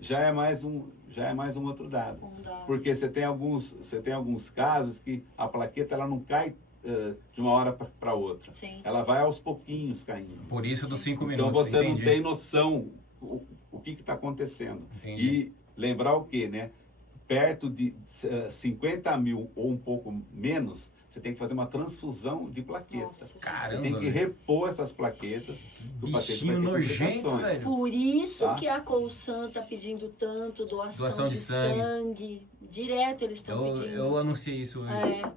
Já é mais um outro dado. Não dá. Porque você tem alguns casos que a plaqueta ela não cai de uma hora para outra. Sim. Ela vai aos pouquinhos caindo. Por isso dos 5 Então minutos. você entendi. não tem noção o que está acontecendo. Entendi. E lembrar o quê, né? Perto de 50 mil ou um pouco menos, você tem que fazer uma transfusão de plaqueta. Nossa, gente. Caramba. Você tem que velho. repor essas plaquetas. Que o paciente vai Bichinho ter nojento, complicações. velho. Por isso Tá. que a Colsan está pedindo tanto doação de de sangue. Direto eles estão pedindo. Eu anunciei isso hoje.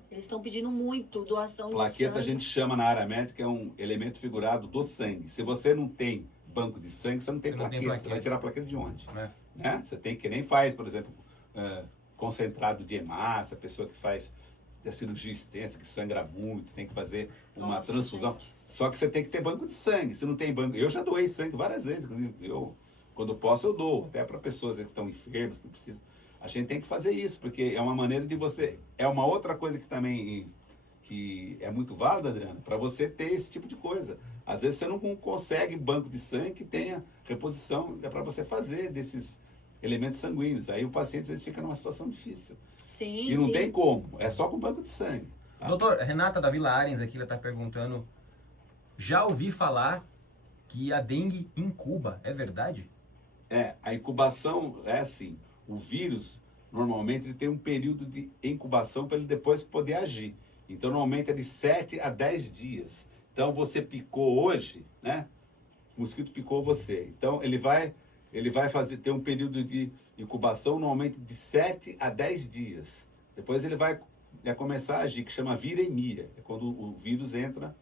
Eles estão pedindo muito doação Plaqueta a de sangue. gente chama na área médica, é um elemento figurado do sangue. Se você não tem banco de sangue, você não tem Você não tem plaqueta. Você plaqueta. vai tirar a plaqueta de onde? Né? Né? Você tem que nem faz, por exemplo, concentrado de hemácia, a pessoa que faz a cirurgia extensa, que sangra muito, tem que fazer uma Nossa, transfusão. gente. Só que você tem que ter banco de sangue. Se não tem banco, eu já doei sangue várias vezes, inclusive quando posso eu dou, até para pessoas que estão enfermas, que precisam. A gente tem que fazer isso, porque é uma maneira de você. É uma outra coisa que também que é muito válida, Adriana, para você ter esse tipo de coisa. Às vezes você não consegue banco de sangue que tenha reposição, é para você fazer desses elementos sanguíneos. Aí o paciente às vezes fica numa situação difícil. Sim, E não sim. tem como, é só com banco de sangue. Tá? Doutor, Renata da Vila Arens aqui, ela está perguntando, já ouvi falar que a dengue incuba, é verdade? A incubação é assim, o vírus normalmente ele tem um período de incubação para ele depois poder agir. Então normalmente é de 7 a 10 dias. Então você picou hoje, né? O mosquito picou você. Então ele vai ter um período de incubação normalmente de 7 a 10 dias. Depois ele vai começar a agir, que chama viremia. É quando o vírus entra,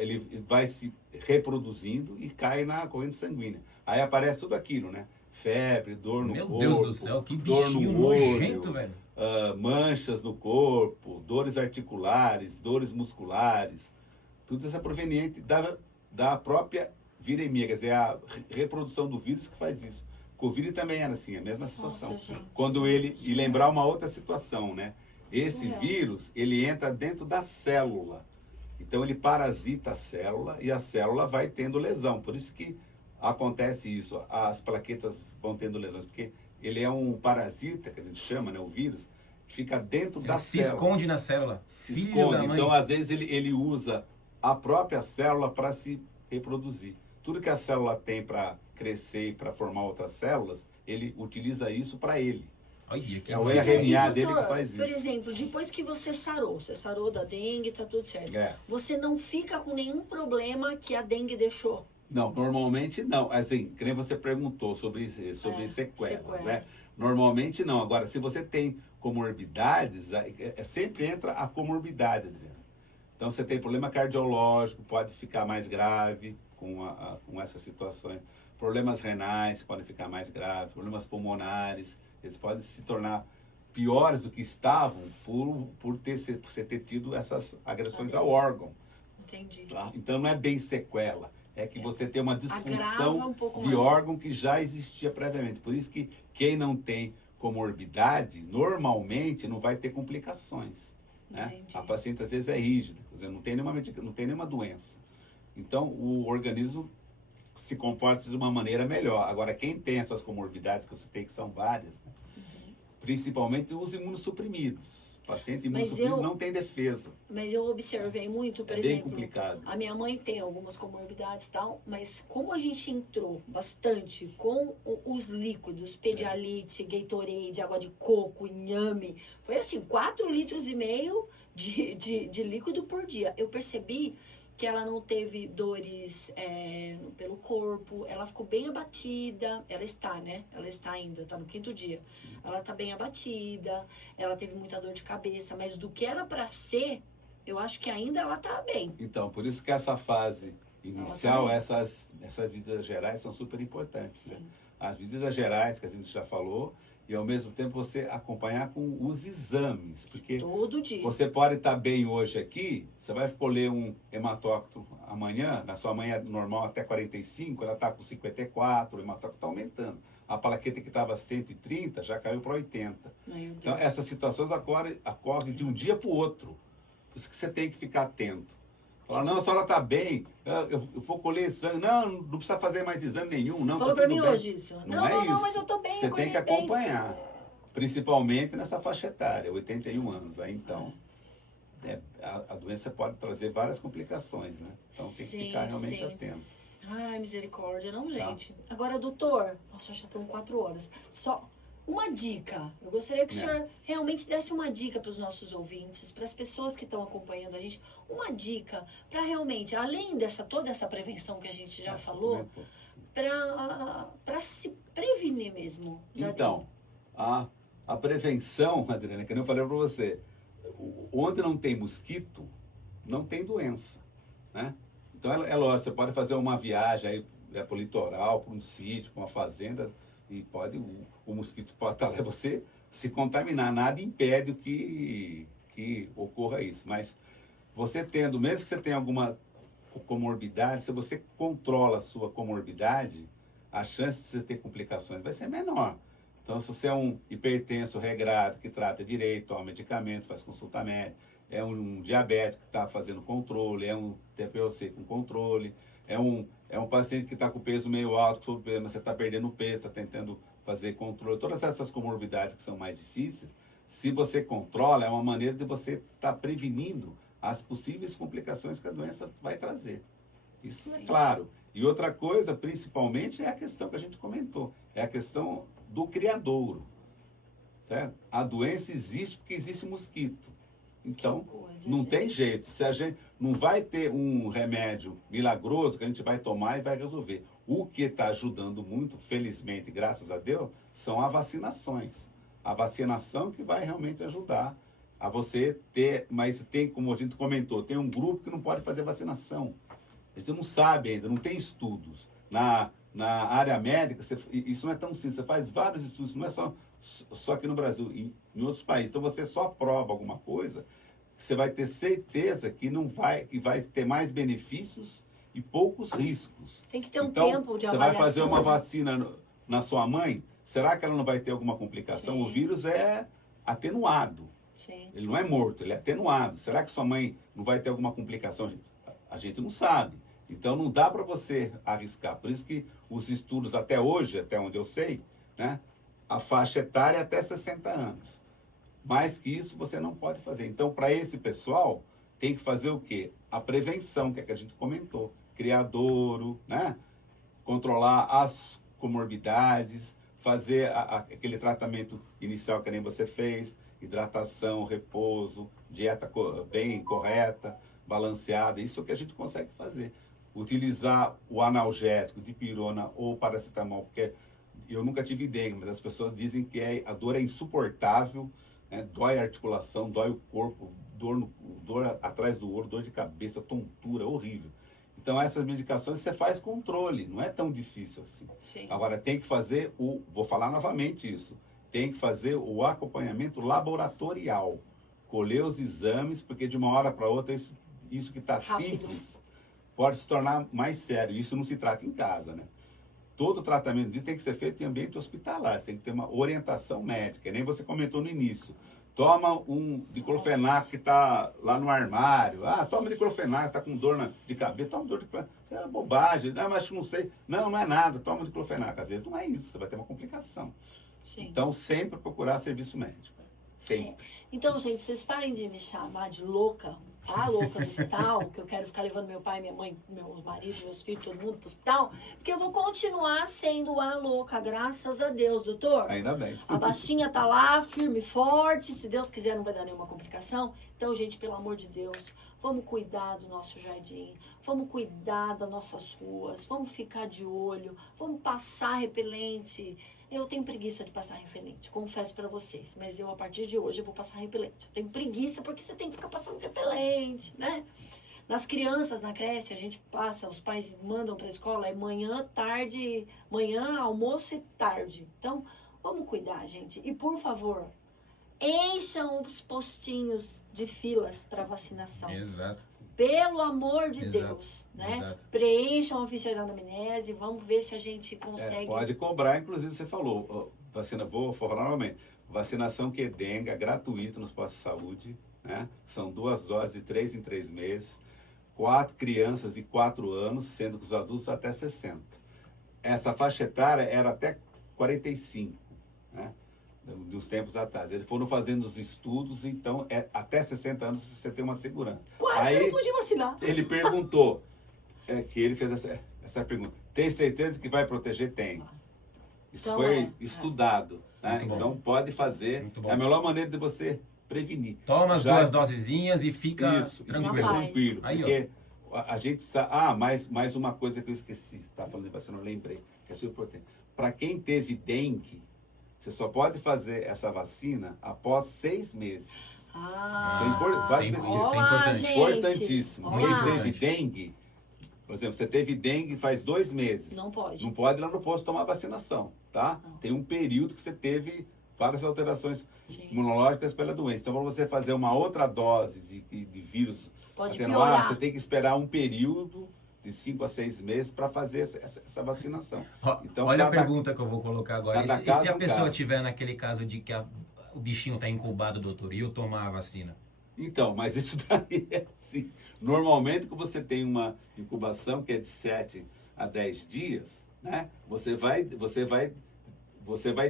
ele vai se reproduzindo e cai na corrente sanguínea. Aí aparece tudo aquilo, né? Febre, dor no Meu corpo, Deus do céu, que dor no bichinho olho, nojento, velho. manchas no corpo, dores articulares, dores musculares. Tudo isso é proveniente da própria viremia, quer dizer, a reprodução do vírus que faz isso. Covid também era assim, a mesma situação. Nossa, gente. Quando ele, e lembrar uma outra situação, né? Esse Surreal. vírus, ele entra dentro da célula. Então ele parasita a célula e a célula vai tendo lesão. Por isso que acontece isso, as plaquetas vão tendo lesões, porque ele é um parasita, que a gente chama, né, o vírus, que fica dentro da Se célula. esconde na célula. Se Filho esconde. da mãe. Então, às vezes, ele usa a própria célula para se reproduzir. Tudo que a célula tem para crescer e para formar outras células, ele utiliza isso para ele. Olha, que É o E aí, RNA dele doutor, que faz por isso. exemplo, depois que você sarou da dengue, tá tudo certo. É. Você não fica com nenhum problema que a dengue deixou. Não, normalmente não. Assim, que nem você perguntou sobre sequelas, sequelas. né? Normalmente não. Agora, se você tem comorbidades, sempre entra a comorbidade, Adriano. Então, você tem problema cardiológico, pode ficar mais grave com essas situações. Problemas renais podem ficar mais graves, problemas pulmonares, eles podem se tornar piores do que estavam por você ter tido essas agressões ao órgão. Entendi. Tá? Então não é bem sequela, é que você tem uma Agrava disfunção um pouco de mais. órgão que já existia previamente. Por isso que quem não tem comorbidade, normalmente não vai ter complicações. Né? Entendi. A paciente às vezes é rígida, quer dizer, não tem nenhuma doença. Então o organismo se comporta de uma maneira melhor. Agora, quem tem essas comorbidades que eu citei, que são várias, né? Principalmente os imunossuprimidos. O paciente imunossuprimido não tem defesa. Mas eu observei muito, por É bem exemplo, complicado. a minha mãe tem algumas comorbidades e tal, mas como a gente entrou bastante com os líquidos, Pedialyte, Gatorade, água de coco, inhame, foi assim, 4,5 litros de líquido por dia. Eu percebi que ela não teve dores pelo corpo, ela ficou bem abatida, ela está, né? Ela está ainda, está no 5º dia. Ela está bem abatida, ela teve muita dor de cabeça, mas do que era para ser, eu acho que ainda ela está bem. Então, por isso que essa fase inicial, também. essas medidas gerais são super importantes. Né? Sim. As medidas gerais que a gente já falou, e ao mesmo tempo você acompanhar com os exames, porque Todo dia. você pode estar bem hoje aqui, você vai colher um hematócrito amanhã, na sua mãe é normal até 45, ela está com 54, o hematócrito está aumentando. A plaqueta que estava 130 já caiu para 80. Meu Deus. Então, essas situações ocorrem de um dia para o outro. Por isso que você tem que ficar atento. Falar, não, a senhora está bem, eu vou colher sangue. Não precisa fazer mais exame nenhum. Não, Falou tá para tudo mim bem. hoje isso. Não é isso. Não, mas eu tô bem. Você eu tem que colhei bem. acompanhar. Principalmente nessa faixa etária, 81 anos. Aí então, a doença pode trazer várias complicações, né? Então tem que Sim, ficar realmente sim. atento. Ai, misericórdia, não, Tá. gente. Agora, doutor, nossa, já estão 4 horas. Só uma dica. Eu gostaria que o senhor realmente desse uma dica para os nossos ouvintes, para as pessoas que estão acompanhando a gente, uma dica para realmente, além toda essa prevenção que a gente já falou, para se prevenir mesmo. da Então, a prevenção, Adriana, que nem eu falei para você, onde não tem mosquito, não tem doença, né? Então, é lógico, você pode fazer uma viagem aí para o litoral, para um sítio, para uma fazenda, e o mosquito pode estar lá e você se contaminar. Nada impede que ocorra isso. Mas você tendo, mesmo que você tenha alguma comorbidade, se você controla a sua comorbidade, a chance de você ter complicações vai ser menor. Então, se você é um hipertenso regrado, que trata direito, toma medicamento, faz consulta médica, é um diabético que está fazendo controle, é um TPOC com controle, é um paciente que está com peso meio alto, sobrepeso, mas você está perdendo peso, está tentando fazer controle. Todas essas comorbidades que são mais difíceis, se você controla, é uma maneira de você estar prevenindo as possíveis complicações que a doença vai trazer. Isso é claro. E outra coisa, principalmente, é a questão que a gente comentou, é a questão do criadouro. Certo? A doença existe porque existe mosquito. Então, não tem jeito. Se a gente não vai ter um remédio milagroso que a gente vai tomar e vai resolver. O que está ajudando muito, felizmente, graças a Deus, são as vacinações. A vacinação que vai realmente ajudar a você ter, mas tem, como a gente comentou, tem um grupo que não pode fazer vacinação. A gente não sabe ainda, não tem estudos. na área médica, isso não é tão simples, você faz vários estudos, não é só aqui no Brasil, em outros países. Então você só prova alguma coisa, você vai ter certeza que vai ter mais benefícios e poucos riscos. Tem que ter um então, tempo de você avaliação. vai fazer uma vacina na sua mãe, será que ela não vai ter alguma complicação? Sim. O vírus é atenuado. Sim. Ele não é morto, ele é atenuado. Será que sua mãe não vai ter alguma complicação? A gente não sabe. Então não dá para você arriscar. Por isso que os estudos até hoje, até onde eu sei, né, a faixa etária é até 60 anos. Mais que isso você não pode fazer. Então, para esse pessoal, tem que fazer o quê? A prevenção, que é que a gente comentou. Criadouro, né? Controlar as comorbidades, fazer aquele tratamento inicial que nem você fez, hidratação, repouso, dieta bem correta, balanceada, isso é o que a gente consegue fazer. Utilizar o analgésico, dipirona ou paracetamol, porque eu nunca tive dengue, mas as pessoas dizem que a dor é insuportável, né? Dói a articulação, dói o corpo, dor atrás do olho, dor de cabeça, tontura, horrível. Então essas medicações você faz controle, não é tão difícil assim. Sim. Agora tem que fazer vou falar novamente isso, tem que fazer o acompanhamento laboratorial, colher os exames, porque de uma hora para outra isso que está simples pode se tornar mais sério. Isso não se trata em casa, né? Todo tratamento disso tem que ser feito em ambiente hospitalar, você tem que ter uma orientação médica, nem você comentou no início. Toma um diclofenaco que está lá no armário. Ah, toma diclofenaco, está com dor de cabeça. Toma dor de cabeça. Isso é bobagem. Não, mas não sei. Não é nada. Toma diclofenaco. Às vezes não é isso. Você vai ter uma complicação. Sim. Então, sempre procurar serviço médico. Sempre. Então, gente, vocês parem de me chamar de louca. A louca no hospital, que eu quero ficar levando meu pai, minha mãe, meu marido, meus filhos, todo mundo pro hospital. Porque eu vou continuar sendo a louca, graças a Deus, doutor. Ainda bem. A baixinha tá lá, firme e forte. Se Deus quiser, não vai dar nenhuma complicação. Então, gente, pelo amor de Deus, vamos cuidar do nosso jardim. Vamos cuidar das nossas ruas. Vamos ficar de olho. Vamos passar repelente. Eu tenho preguiça de passar repelente, confesso pra vocês. Mas eu, a partir de hoje, eu vou passar repelente. Eu tenho preguiça porque você tem que ficar passando repelente, né? Nas crianças, na creche, a gente passa, os pais mandam pra escola, é manhã, tarde, manhã, almoço e tarde. Então, vamos cuidar, gente. E, por favor, encham os postinhos de filas para vacinação. Exato. Pelo amor de Exato, Deus, né? exato. Preencham a ficha da anamnese, vamos ver se a gente consegue... Pode cobrar, inclusive você falou, vou falar novamente, vacinação que é dengue, gratuita nos postos de saúde, né? São 2 doses de 3 em 3 meses, 4 crianças de 4 anos, sendo que os adultos até 60. Essa faixa etária era até 45, né? Dos tempos atrás. Eles foram fazendo os estudos, então até 60 anos você tem uma segurança. Quase Aí, que eu não podia vacinar. ele perguntou, que ele fez essa pergunta, tem certeza que vai proteger? Tem. Isso Então, foi estudado, né? Muito bom. Então pode fazer, Muito bom. é a melhor maneira de você prevenir. Toma as Já- 2 dosezinhas e fica Isso, tranquilo. fica Rapaz. tranquilo, Aí, ó. porque a gente sabe... mais uma coisa que eu esqueci, tá falando de vacina, eu lembrei, que é super importante. Para quem teve dengue, você só pode fazer essa vacina após 6 meses. Isso é importante. Isso é importante. Importantíssimo. Olá. Quem teve dengue, por exemplo, você teve dengue faz 2 meses. Não pode. Não pode ir lá no posto tomar vacinação, tá? Não. Tem um período que você teve várias alterações Sim. imunológicas pela doença. Então, para você fazer uma outra dose de vírus Pode atenuado, piorar. você tem que esperar um período de 5 a 6 meses para fazer essa vacinação. Ó, Então, olha a cada- pergunta que eu vou colocar agora. E cada se caso a é um pessoa caso. tiver naquele caso de que o bichinho está incubado, doutor, e eu tomar a vacina? Então, mas isso daí é assim. Normalmente, quando você tem uma incubação que é de 7 a 10 dias, né? Você vai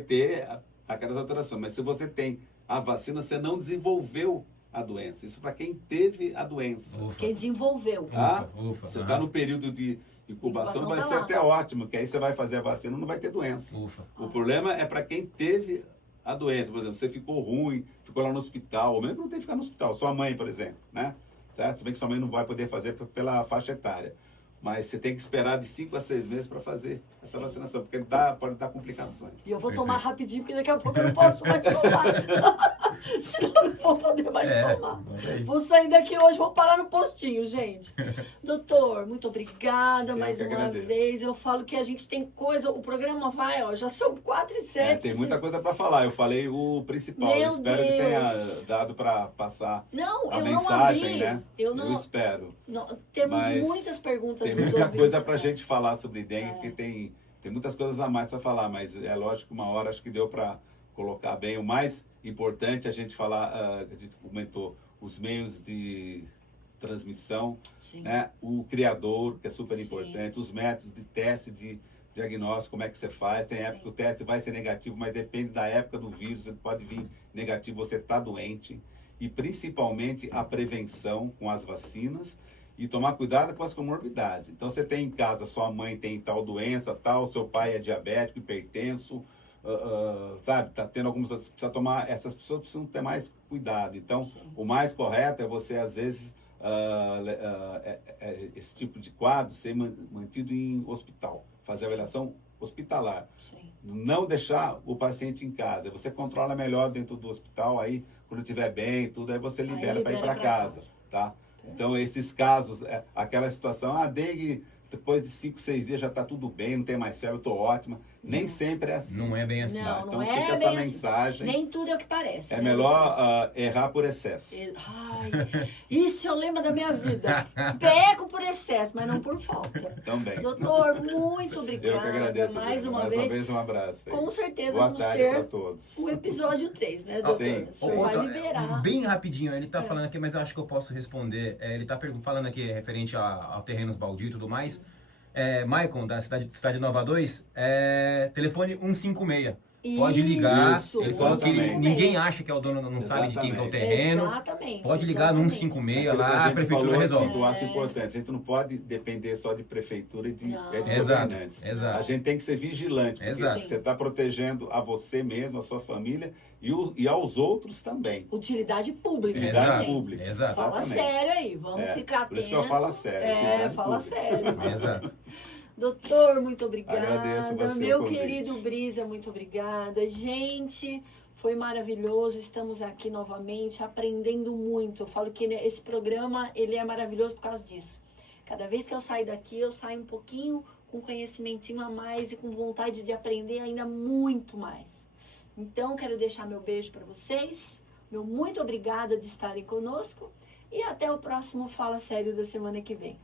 ter aquelas alterações. Mas se você tem a vacina, você não desenvolveu a doença. Isso para quem teve a doença. Ufa. Quem desenvolveu. Tá? Ufa. Você aham. está no período de incubação, vai tá ser lá. até ótimo, que aí você vai fazer a vacina e não vai ter doença. Ufa. O problema é para quem teve a doença. Por exemplo, você ficou ruim, ficou lá no hospital, ou mesmo não tem que ficar no hospital. Sua mãe, por exemplo, né? Certo? Se bem que sua mãe não vai poder fazer pela faixa etária. mas você tem que esperar de 5 a 6 meses para fazer essa vacinação, porque pode dar complicações. E eu vou Perfeito. tomar rapidinho, porque daqui a pouco eu não posso mais tomar. Senão eu não vou poder mais tomar. olha aí. Vou sair daqui hoje, vou parar no postinho, gente. Doutor, muito obrigada mais que uma agradeço. vez. Eu falo que a gente tem coisa, o programa vai, ó, já são 4h07. Tem muita coisa para falar. Eu falei o principal. Meu Eu espero que tenha Deus. dado para passar Não, a eu mensagem, não abri. né? Eu não. espero. Temos Mas muitas perguntas Tem dos muita ouvintes, coisa para né? gente falar sobre dengue, porque tem muitas coisas a mais para falar, mas é lógico que uma hora acho que deu para colocar bem. O mais importante é a gente falar, a gente comentou, os meios de transmissão, Sim. né? O criador, que é super Sim. importante, os métodos de teste de diagnóstico, como é que você faz. Tem época que o teste vai ser negativo, mas depende da época do vírus, ele pode vir negativo, você está doente. E principalmente a prevenção com as vacinas e tomar cuidado com as comorbidades. Então você tem em casa, sua mãe tem tal doença, tal, seu pai é diabético, hipertenso, sabe, tá tendo algumas, precisa tomar, essas pessoas precisam ter mais cuidado. Então, o mais correto é você, às vezes, esse tipo de quadro ser mantido em hospital, fazer avaliação hospitalar. Sim. Não deixar o paciente em casa. Você controla melhor dentro do hospital, aí, quando estiver bem, tudo, aí você libera para ir para casa, tá? Então, esses casos, aquela situação, dengue, depois de 5, 6 dias já está tudo bem, não tem mais febre, eu estou ótima. Nem sempre é assim. Não é bem assim. Não, Então, não fica é essa bem assim. mensagem. Nem tudo é o que parece. É né, melhor errar por excesso. Ai, isso eu lembro da minha vida. Peco por excesso, mas não por falta. Também. Doutor, muito obrigada. Eu que agradeço. mais Adriana. uma Mais vez. uma vez, um abraço. aí. Com certeza Boa vamos tarde ter para todos. o episódio 3, né, doutor? Sim. O senhor vai Outra, liberar. bem rapidinho, ele tá falando aqui, mas eu acho que eu posso responder. Ele tá falando aqui referente a terrenos baldios e tudo mais. Maicon, da cidade Nova 2, telefone 156. Pode ligar. Isso, Ele falou que 156. ninguém acha que é o dono, não sabe de quem que é o terreno. Exatamente. Pode ligar no exatamente. 156 Aquilo que lá, a gente prefeitura falou, resolve. que eu acho importante. A gente não pode depender só de prefeitura e de Não. Exato, governantes. exato. A gente tem que ser vigilante, porque Exato. você está protegendo a você mesmo, a sua família e aos outros também. Utilidade pública, né, Utilidade gente? pública. Exato. Fala Exatamente. sério aí, vamos ficar Por atentos. isso que eu falo sério. utilidade Fala pública. sério. Exato. Doutor, muito obrigada. Agradeço você Meu o convite. querido Brisa, muito obrigada. Gente, foi maravilhoso. Estamos aqui novamente aprendendo muito. Eu falo que esse programa ele é maravilhoso por causa disso. Cada vez que eu saio daqui, eu saio um pouquinho com conhecimentinho a mais e com vontade de aprender ainda muito mais. Então, quero deixar meu beijo para vocês. Meu muito obrigada de estarem conosco. E até o próximo Fala Sério da semana que vem.